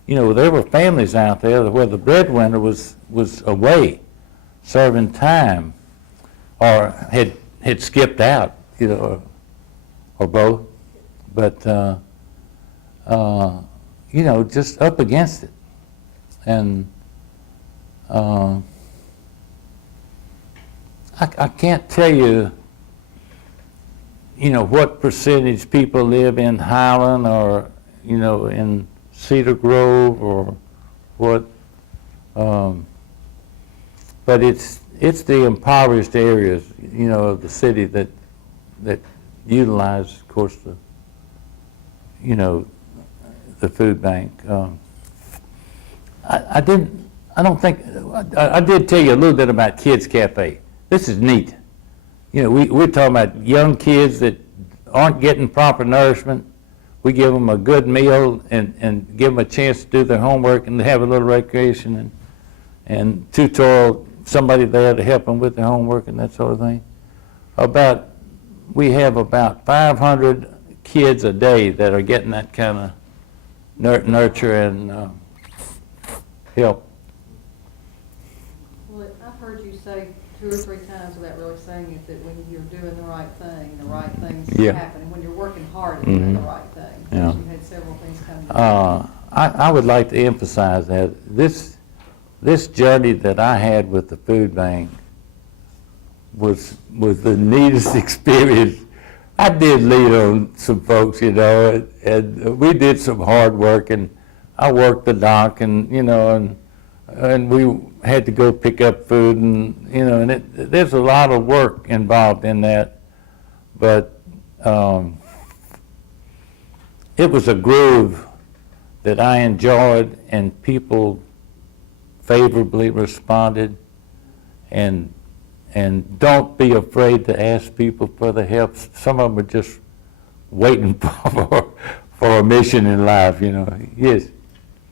there were families out there where the breadwinner was away serving time or had skipped out, or both. But just up against it. And I can't tell you, what percentage people live in Highland or, in Cedar Grove or what, but it's the impoverished areas, of the city that utilize, of course, the food bank. I did tell you a little bit about Kids Cafe. This is neat. We're talking about young kids that aren't getting proper nourishment. We give them a good meal and give them a chance to do their homework and have a little recreation and tutorial, somebody there to help them with their homework and that sort of thing. We have about 500 kids a day that are getting that kind of nurture and help. Well, I've heard you say 2 or 3 times without really saying it, that when you're doing the right thing, the right things happen. And when you're working hard at doing the right thing, because you had several things come together. I would like to emphasize that this journey that I had with the food bank was the neatest experience. I did lead on some folks, and we did some hard work, and I worked the dock, and we had to go pick up food, and there's a lot of work involved in that, but it was a groove that I enjoyed, and people favorably responded, and don't be afraid to ask people for the help. Some of them are just waiting for a mission in life, Yes.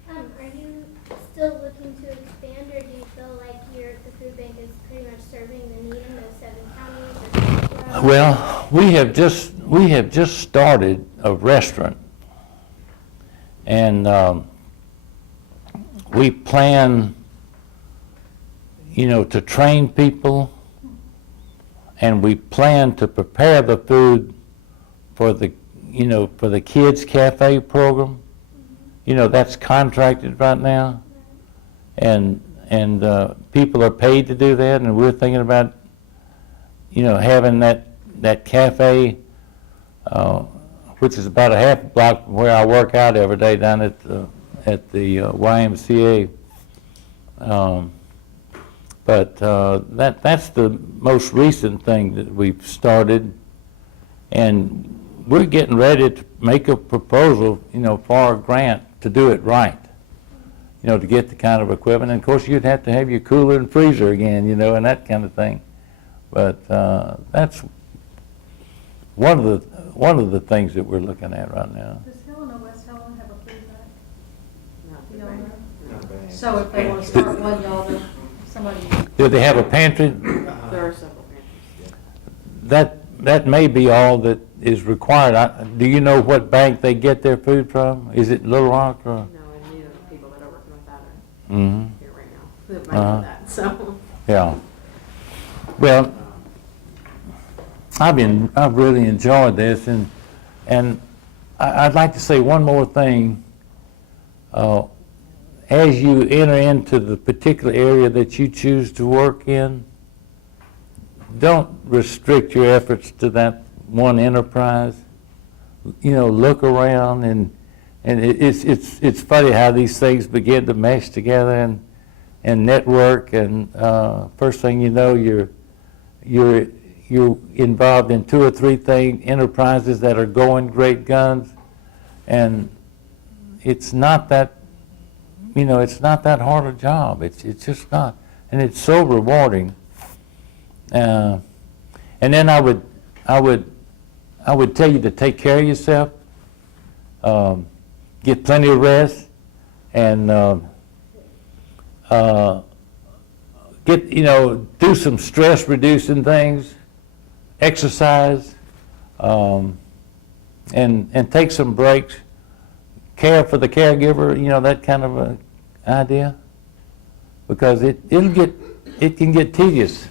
Are you still looking to expand, or do you feel like the food bank is pretty much serving the need in those 7 counties? Or Well, we have just started a restaurant, and we plan, to train people, and we plan to prepare the food for the Kids Cafe program. That's contracted right now, and people are paid to do that, and we're thinking about, having that cafe, which is about a half block from where I work out every day down at the YMCA. But that's the most recent thing that we've started, and we're getting ready to make a proposal, for a grant to do it right, to get the kind of equipment. And of course, you'd have to have your cooler and freezer again, and that kind of thing. But that's one of the things that we're looking at right now. Does Helena, West Helena have a food bank? Not You don't know? Not bad. So if they want to start one, y'all, somebody. Do they have a pantry? There are several pantries. That may be all that is required. Do you know what bank they get their food from? Is it Little Rock or? No, and neither of the people that are working with that are Mm-hmm. here right now. That might know that, so. Yeah. Well, I've really enjoyed this, and I'd like to say one more thing. As you enter into the particular area that you choose to work in, don't restrict your efforts to that one enterprise. Look around, and it's funny how these things begin to mesh together and network, and first thing you know, you're involved in 2 or 3 enterprises that are going great guns, and it's not that hard a job. It's just not, and it's so rewarding. And then I would tell you to take care of yourself, get plenty of rest, and do some stress reducing things, exercise, and take some breaks, care for the caregiver, that kind of a idea, because it can get tedious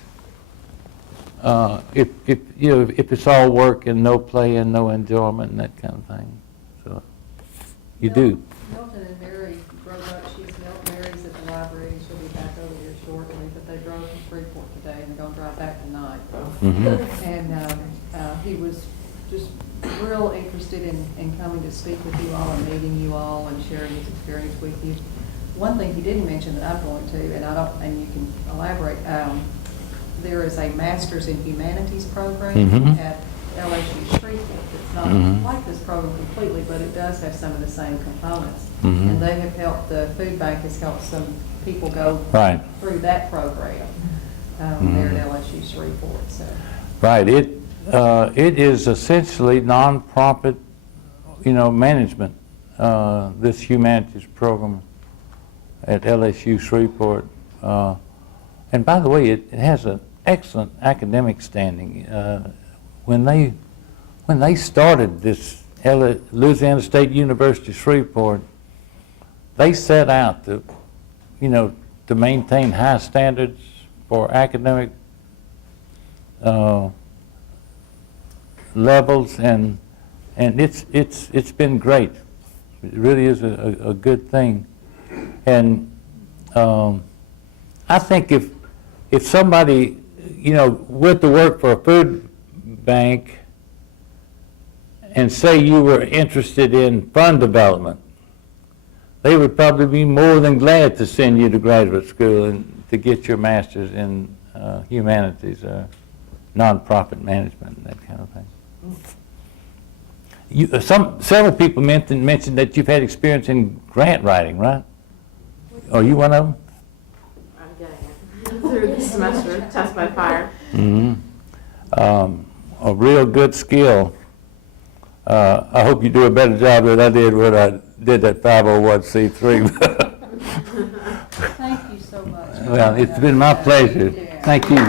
if it's all work and no play and no enjoyment and that kind of thing. So you do. Milton and Mary grow up. She's Milton, Mary's a Mhm. And he was just real interested in coming to speak with you all and meeting you all and sharing his experience with you. One thing he didn't mention that I'm going to, and you can elaborate, there is a Master's in Humanities program Mhm. at LSU Shreveport. It's not Mhm. like this program completely, but it does have some of the same components. Mhm. And they have helped, the food bank has helped some people go Right. through that program there at LSU Shreveport, so. Right, it is essentially nonprofit, management, this humanities program at LSU Shreveport. And by the way, it has an excellent academic standing. When they started this Louisiana State University Shreveport, they set out to maintain high standards for academic levels, and it's been great. It really is a good thing. And I think if somebody went to work for a food bank and say you were interested in fund development, they would probably be more than glad to send you to graduate school and to get your master's in humanities or nonprofit management and that kind of thing. Several people mentioned that you've had experience in grant writing, right? Are you one of them? I'm getting it through this semester, test by fire. Mm-hmm. A real good skill. I hope you do a better job than I did when I did that 501c3. Thank you so much. Well, it's been my pleasure. Yeah. Thank you.